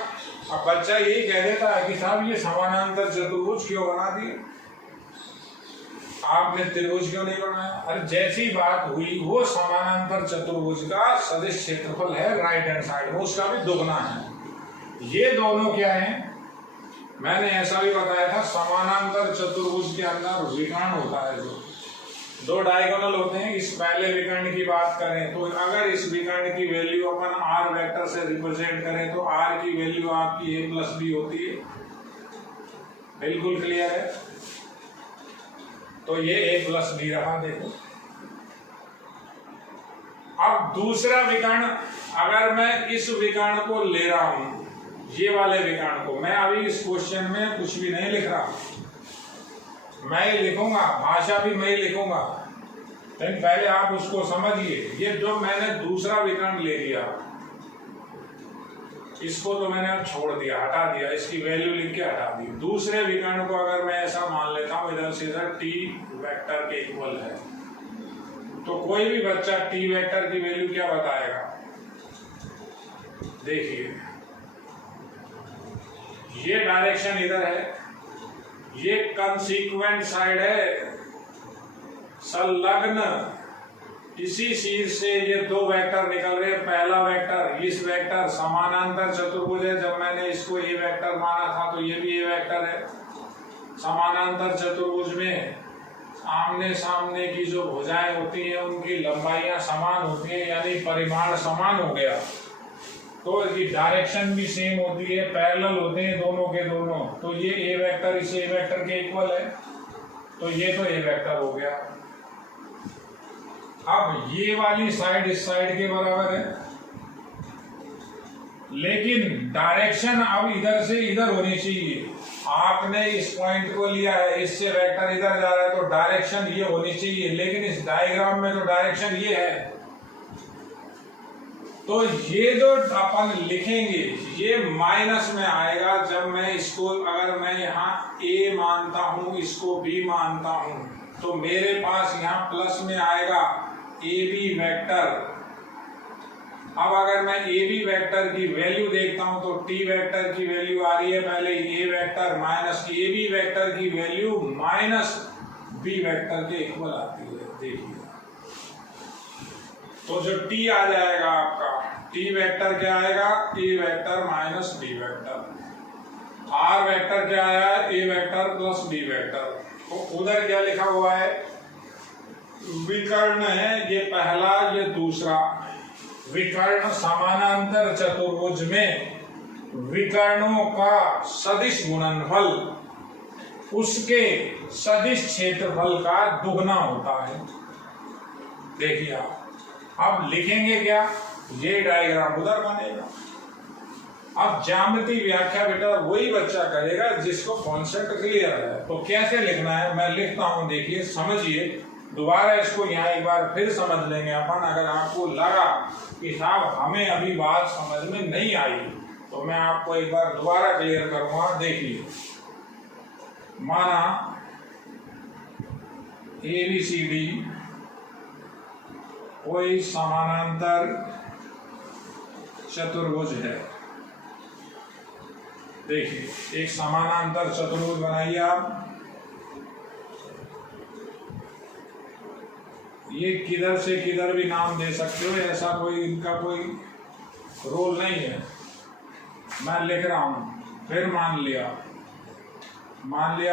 अब बच्चा यही कह देता है कि साहब ये समानांतर चतुर्भुज क्यों बना दिए, आपने त्रिभुज क्यों नहीं बनाया। अरे जैसी बात हुई, वो समानांतर चतुर्भुज का सदिश क्षेत्रफल है राइट हैंड साइड में, उसका भी दुगना है। ये दोनों क्या हैं, मैंने ऐसा भी बताया था, समानांतर चतुर्भुज के अंदर विकर्ण होता है, जो दो डायगोनल होते हैं। इस पहले विकर्ण की बात करें तो अगर इस विकर्ण की वैल्यू अपन आर वेक्टर से रिप्रेजेंट करें तो आर की वैल्यू आपकी a प्लस बी होती है। बिल्कुल क्लियर है। तो ये a प्लस बी रहा। देखो अब दूसरा विकर्ण, अगर मैं इस विकर्ण को ले रहा हूं, ये वाले विकर्ण को, मैं अभी इस क्वेश्चन में कुछ भी नहीं लिख रहा, मैं ही लिखूंगा, भाषा भी मैं ही लिखूंगा, लेकिन पहले आप उसको समझिए। ये जो मैंने दूसरा विकर्ण ले लिया, इसको तो मैंने अब छोड़ दिया, हटा दिया, इसकी वैल्यू लिख के हटा दी। दूसरे विकर्ण को अगर मैं ऐसा मान लेता हूं इधर से इधर टी वेक्टर के इक्वल है, तो कोई भी बच्चा टी वेक्टर की वैल्यू क्या बताएगा? देखिए ये डायरेक्शन इधर है, ये कंसीक्वेंट साइड है, संलग्न इसी चीज से ये दो वेक्टर निकल रहे हैं। पहला वेक्टर, इस वेक्टर समानांतर चतुर्भुज है, जब मैंने इसको ए वेक्टर माना था तो ये भी ए वेक्टर है। समानांतर चतुर्भुज में आमने सामने की जो भुजाएं होती हैं उनकी लंबाइयां समान होती हैं, यानी परिमाण समान हो गया, तो इसकी डायरेक्शन भी सेम होती है, पैरेलल होते हैं दोनों के दोनों। तो ये ए वेक्टर इस ए वेक्टर के इक्वल है, तो ये तो ए वेक्टर हो गया। अब ये वाली साइड इस साइड के बराबर है, लेकिन डायरेक्शन अब इधर से इधर होनी चाहिए। आपने इस पॉइंट को लिया है, इससे वेक्टर इधर जा रहा है, तो डायरेक्शन ये होनी चाहिए, लेकिन इस डायग्राम में तो डायरेक्शन ये है। तो ये जो अपन लिखेंगे ये माइनस में आएगा जब मैं इसको, अगर मैं यहाँ a मानता हूं, इसको b मानता हूं, तो मेरे पास यहाँ प्लस में आएगा ab वेक्टर। अब अगर मैं ab वेक्टर की वैल्यू देखता हूं तो t वेक्टर की वैल्यू आ रही है पहले a vector minus ab vector की वैल्यू माइनस b वेक्टर के इक्वल आती है। देखिए तो जो t आ जाएगा आपका, t वेक्टर क्या आएगा? a vector minus b vector. r vector क्या आया? a vector plus b vector. तो उधर क्या लिखा हुआ है? विकर्ण है, ये पहला ये दूसरा। विकर्ण समानांतर चतुर्भुज में विकर्णों का सदिश गुणनफल उसके सदिश क्षेत्रफल का दुगना होता है। देखिए आप अब लिखेंगे क्या? ये डायग्राम उधर बनेगा। अब ज्यामिति व्याख्या बेटा वही बच्चा करेगा जिसको कॉन्सेप्ट क्लियर है। तो कैसे लिखना है मैं लिखता हूं, देखिए समझिए। दोबारा इसको यहाँ एक बार फिर समझ लेंगे अपन। अगर आपको लगा कि साहब हमें अभी बात समझ में नहीं आई तो मैं आपको एक बार दोबारा क्लियर करूंगा। देखिए माना ABCD कोई समानांतर चतुर्भुज है। देखिए एक समानांतर चतुर्भुज बनाइए आप। ये किधर से किधर भी नाम दे सकते हो, ऐसा कोई इनका कोई रोल नहीं है। मैं लिख रहा हूं, फिर मान लिया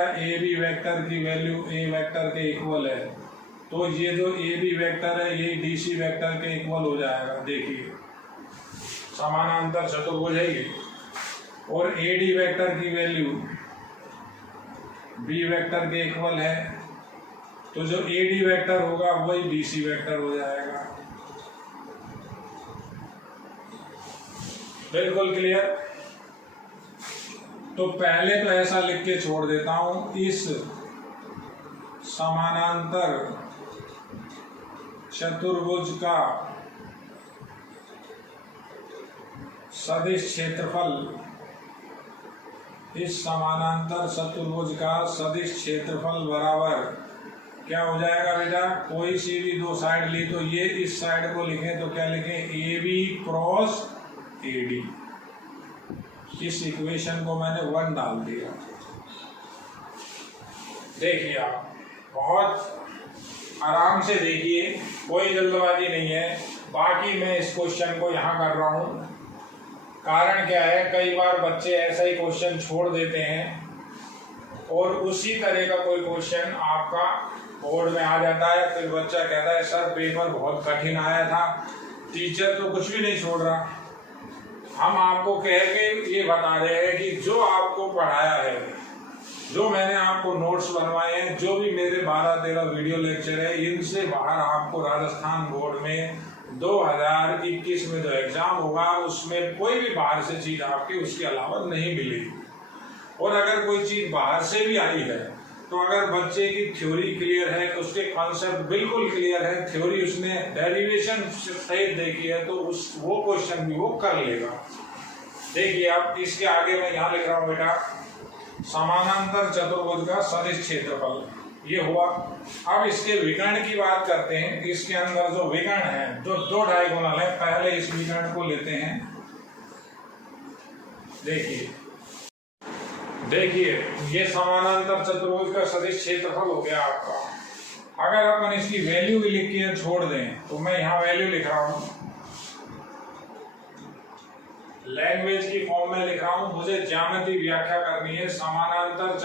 ए बी वेक्टर की वैल्यू ए वेक्टर के इक्वल है, तो ये जो ए बी वेक्टर है ये डी सी वेक्टर के इक्वल हो जाएगा। देखिए समानांतर चतुर्भुज है ये, और ए डी वेक्टर की वैल्यू बी वेक्टर के इक्वल है, तो जो ए डी वेक्टर होगा वही बी सी वेक्टर हो जाएगा। बिल्कुल क्लियर। तो पहले तो ऐसा लिख के छोड़ देता हूं, इस समानांतर चतुर्भुज का सदिश क्षेत्रफल, इस समानांतर चतुर्भुज का सदिश क्षेत्रफल बराबर क्या हो जाएगा बेटा? कोई सी भी दो साइड ली तो ये इस साइड को लिखें तो क्या लिखें? A B cross A D. इस इक्वेशन को मैंने 1 डाल दिया। देखिए आप बहुत आराम से देखिए, कोई जल्दबाजी नहीं है। बाकी मैं इस क्वेश्चन को यहाँ कर रहा हूँ, कारण क्या है, कई बार बच्चे ऐसा ही क्वेश्चन छोड़ देते हैं और उसी तरह का कोई क्वेश्चन आपका बोर्ड में आ जाता है, फिर बच्चा कहता है सर पेपर बहुत कठिन आया था, टीचर तो कुछ भी नहीं छोड़ रहा। हम आपको कह के ये बता रहे हैं कि जो आपको पढ़ाया है, जो मैंने आपको नोट्स बनवाए हैं, जो भी मेरे 12-13 वीडियो लेक्चर है, इनसे बाहर आपको राजस्थान बोर्ड में 2021 में जो एग्जाम होगा उसमें कोई भी बाहर से चीज आपके उसके अलावा नहीं मिलेगी। और अगर कोई चीज बाहर से भी आई है तो अगर बच्चे की थ्योरी क्लियर है, उसके कॉन्सेप्ट बिल्कुल क्लियर है, थ्योरी उसने डेरिवेशन सहित देखी है, तो वो क्वेश्चन भी वो कर लेगा। देखिए अब इसके आगे मैं यहाँ लिख रहा हूँ बेटा, समानांतर चतुर्भुज का सदिश क्षेत्रफल ये हुआ। अब इसके विकर्ण की बात करते हैं। इसके अंदर जो विकर्ण है, जो दो डायगोनल है, पहले इस विकर्ण को लेते हैं। देखिए ये समानांतर चतुर्भुज का सदिश क्षेत्रफल हो गया आपका। अगर अपन इसकी वैल्यू भी लिख के छोड़ दें तो मैं यहाँ वैल्यू लिख रहा हूँ, लैंग्वेज की फॉर्म में लिख रहा हूँ, मुझे ज्यामिति व्याख्या करनी है। समानांतर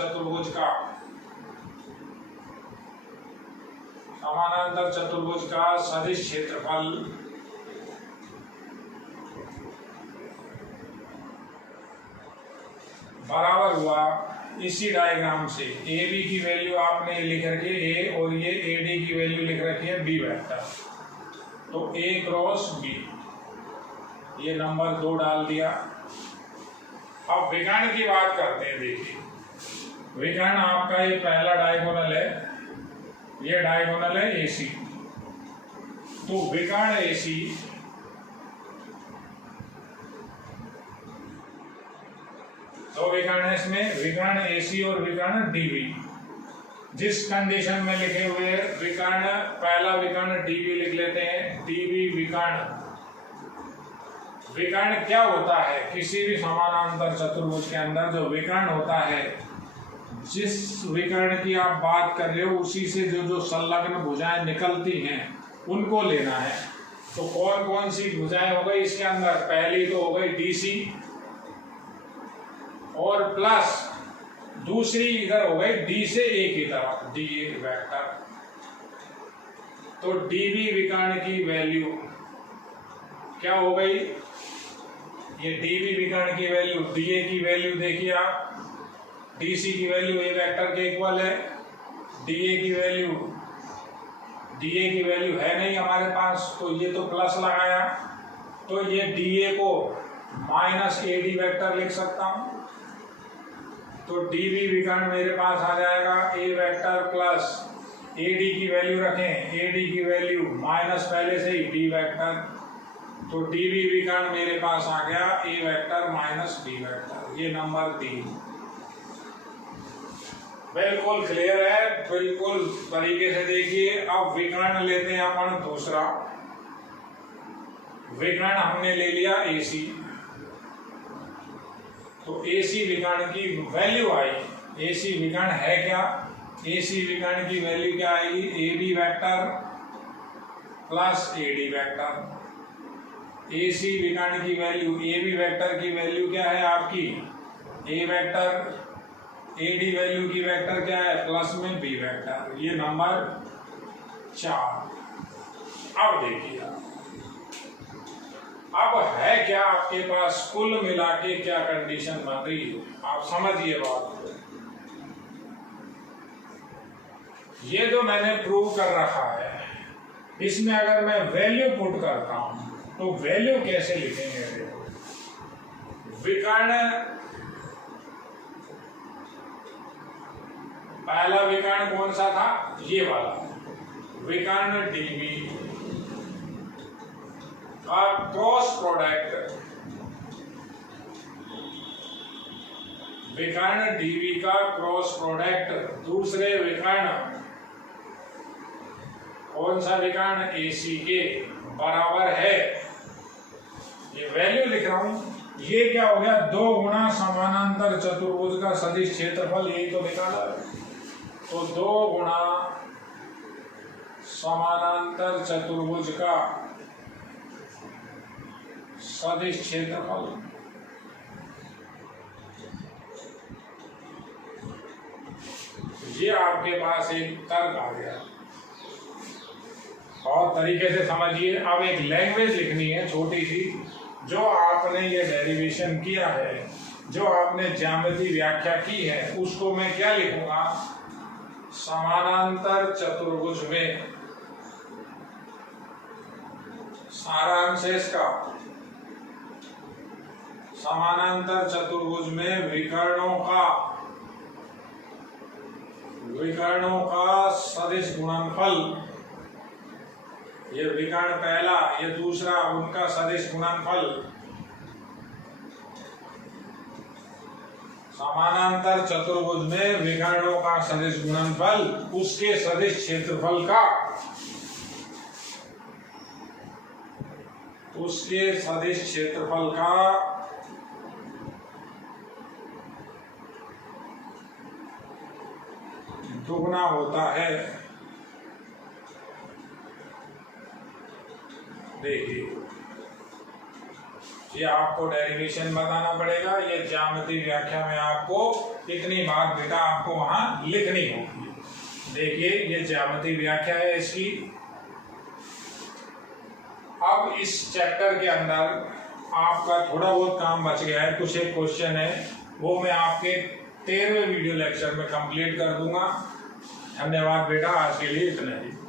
चतुर्भुज का सदिश क्षेत्रफल बराबर हुआ इसी डायग्राम से, ए बी की वैल्यू आपने लिख रखी है ए, और ये ए डी की वैल्यू लिख रखी है बी वेक्टर, तो ए क्रॉस बी, ये नंबर 2 डाल दिया। अब विकर्ण की बात करते हैं। देखिए विकर्ण आपका ये पहला डायगोनल है, ये डायगोनल है AC, तो विकर्ण AC दो विकर्ण है इसमें, विकर्ण AC और विकर्ण DB। जिस कंडीशन में लिखे हुए विकर्ण, पहला विकर्ण DB लिख लेते हैं, DB विकर्ण। विकर्ण क्या होता है, किसी भी समानांतर चतुर्भुज के अंदर जो विकर्ण होता है, जिस विकर्ण की आप बात कर रहे हो उसी से जो जो संलग्न भुजाएं निकलती हैं उनको लेना है। तो कौन कौन सी भुजाएं हो गई इसके अंदर, पहली तो हो गई DC और प्लस दूसरी इधर हो गई D से A की तरफ, DA वेक्टर। तो DB विकर्ण की वैल्यू क्या हो गई, ये DB विकर्ण की वैल्यू, DA की वैल्यू देखिए आप, DC की वैल्यू A वेक्टर के इक्वल है, DA की वैल्यू है नहीं हमारे पास, तो ये तो प्लस लगाया, तो ये DA को माइनस AD वेक्टर लिख सकता हूं। तो DB विकर्ण मेरे पास आ जाएगा A वेक्टर प्लस AD की वैल्यू रखें, AD की वैल्यू माइनस पहले से ही B वेक्टर, तो DB विकर्ण मेरे पास आ गया A vector minus B vector, ये नंबर 3। बिल्कुल क्लियर है, बिल्कुल तरीके से देखिए। अब विकर्ण लेते हैं अपन दूसरा विकर्ण, हमने ले लिया AC, तो AC विकर्ण की वैल्यू आई। AC विकर्ण है क्या, AC विकर्ण की वैल्यू क्या आएगी, AB vector plus AD vector. AC विकर्ण की वैल्यू, AB वेक्टर की वैल्यू क्या है आपकी A वेक्टर, AD वैल्यू की वेक्टर क्या है प्लस में B वेक्टर, ये नंबर 4। अब देखिए अब है क्या आपके पास, कुल मिला के क्या कंडीशन बन रही है, आप समझिए बात को। ये जो मैंने प्रूव कर रखा है, इसमें अगर मैं वैल्यू पुट करता हूं तो वैल्यू कैसे लिखेंगे, विकर्ण, पहला विकर्ण कौन सा था, ये वाला विकर्ण DB का क्रॉस प्रोडक्ट, विकर्ण DB का क्रॉस प्रोडक्ट दूसरे विकर्ण, कौन सा विकर्ण AC के बराबर है, ये वैल्यू लिख रहा हूं। ये क्या हो गया, 2 गुणा समानांतर चतुर्भुज का सदिश क्षेत्रफल, यही तो निकाला, तो 2 गुणा समानांतर चतुर्भुज का सदिश क्षेत्रफल, ये आपके पास एक तर्क आ गया। और तरीके से समझिए, अब एक लैंग्वेज लिखनी है छोटी सी। जो आपने ये डेरिवेशन किया है, जो आपने ज्यामिति व्याख्या की है, उसको मैं क्या लिखूंगा? समानांतर चतुर्भुज में, सारांश है इसका, समानांतर चतुर्भुज में विकर्णों का सदिश गुणनफल, ये विकर्ण पहला, ये दूसरा, उनका सदिश गुणनफल, समानांतर चतुर्भुज में विकर्णों का सदिश गुणनफल, उसके सदिश क्षेत्रफल का, उसके सदिश क्षेत्रफल का दुगना होता है। देखिए, ये आपको डेरिवेशन बताना पड़ेगा। ये ज्यामिति व्याख्या में आपको इतनी बात बेटा आपको वहां लिखनी होगी। देखिए, ये ज्यामिति व्याख्या है इसकी। अब इस चैप्टर के अंदर आपका थोड़ा बहुत काम बच गया है, कुछ एक क्वेश्चन है, वो मैं आपके 13वें वीडियो लेक्चर में कंप्लीट कर दूंगा। धन्यवाद बेटा, आज के लिए इतना ही।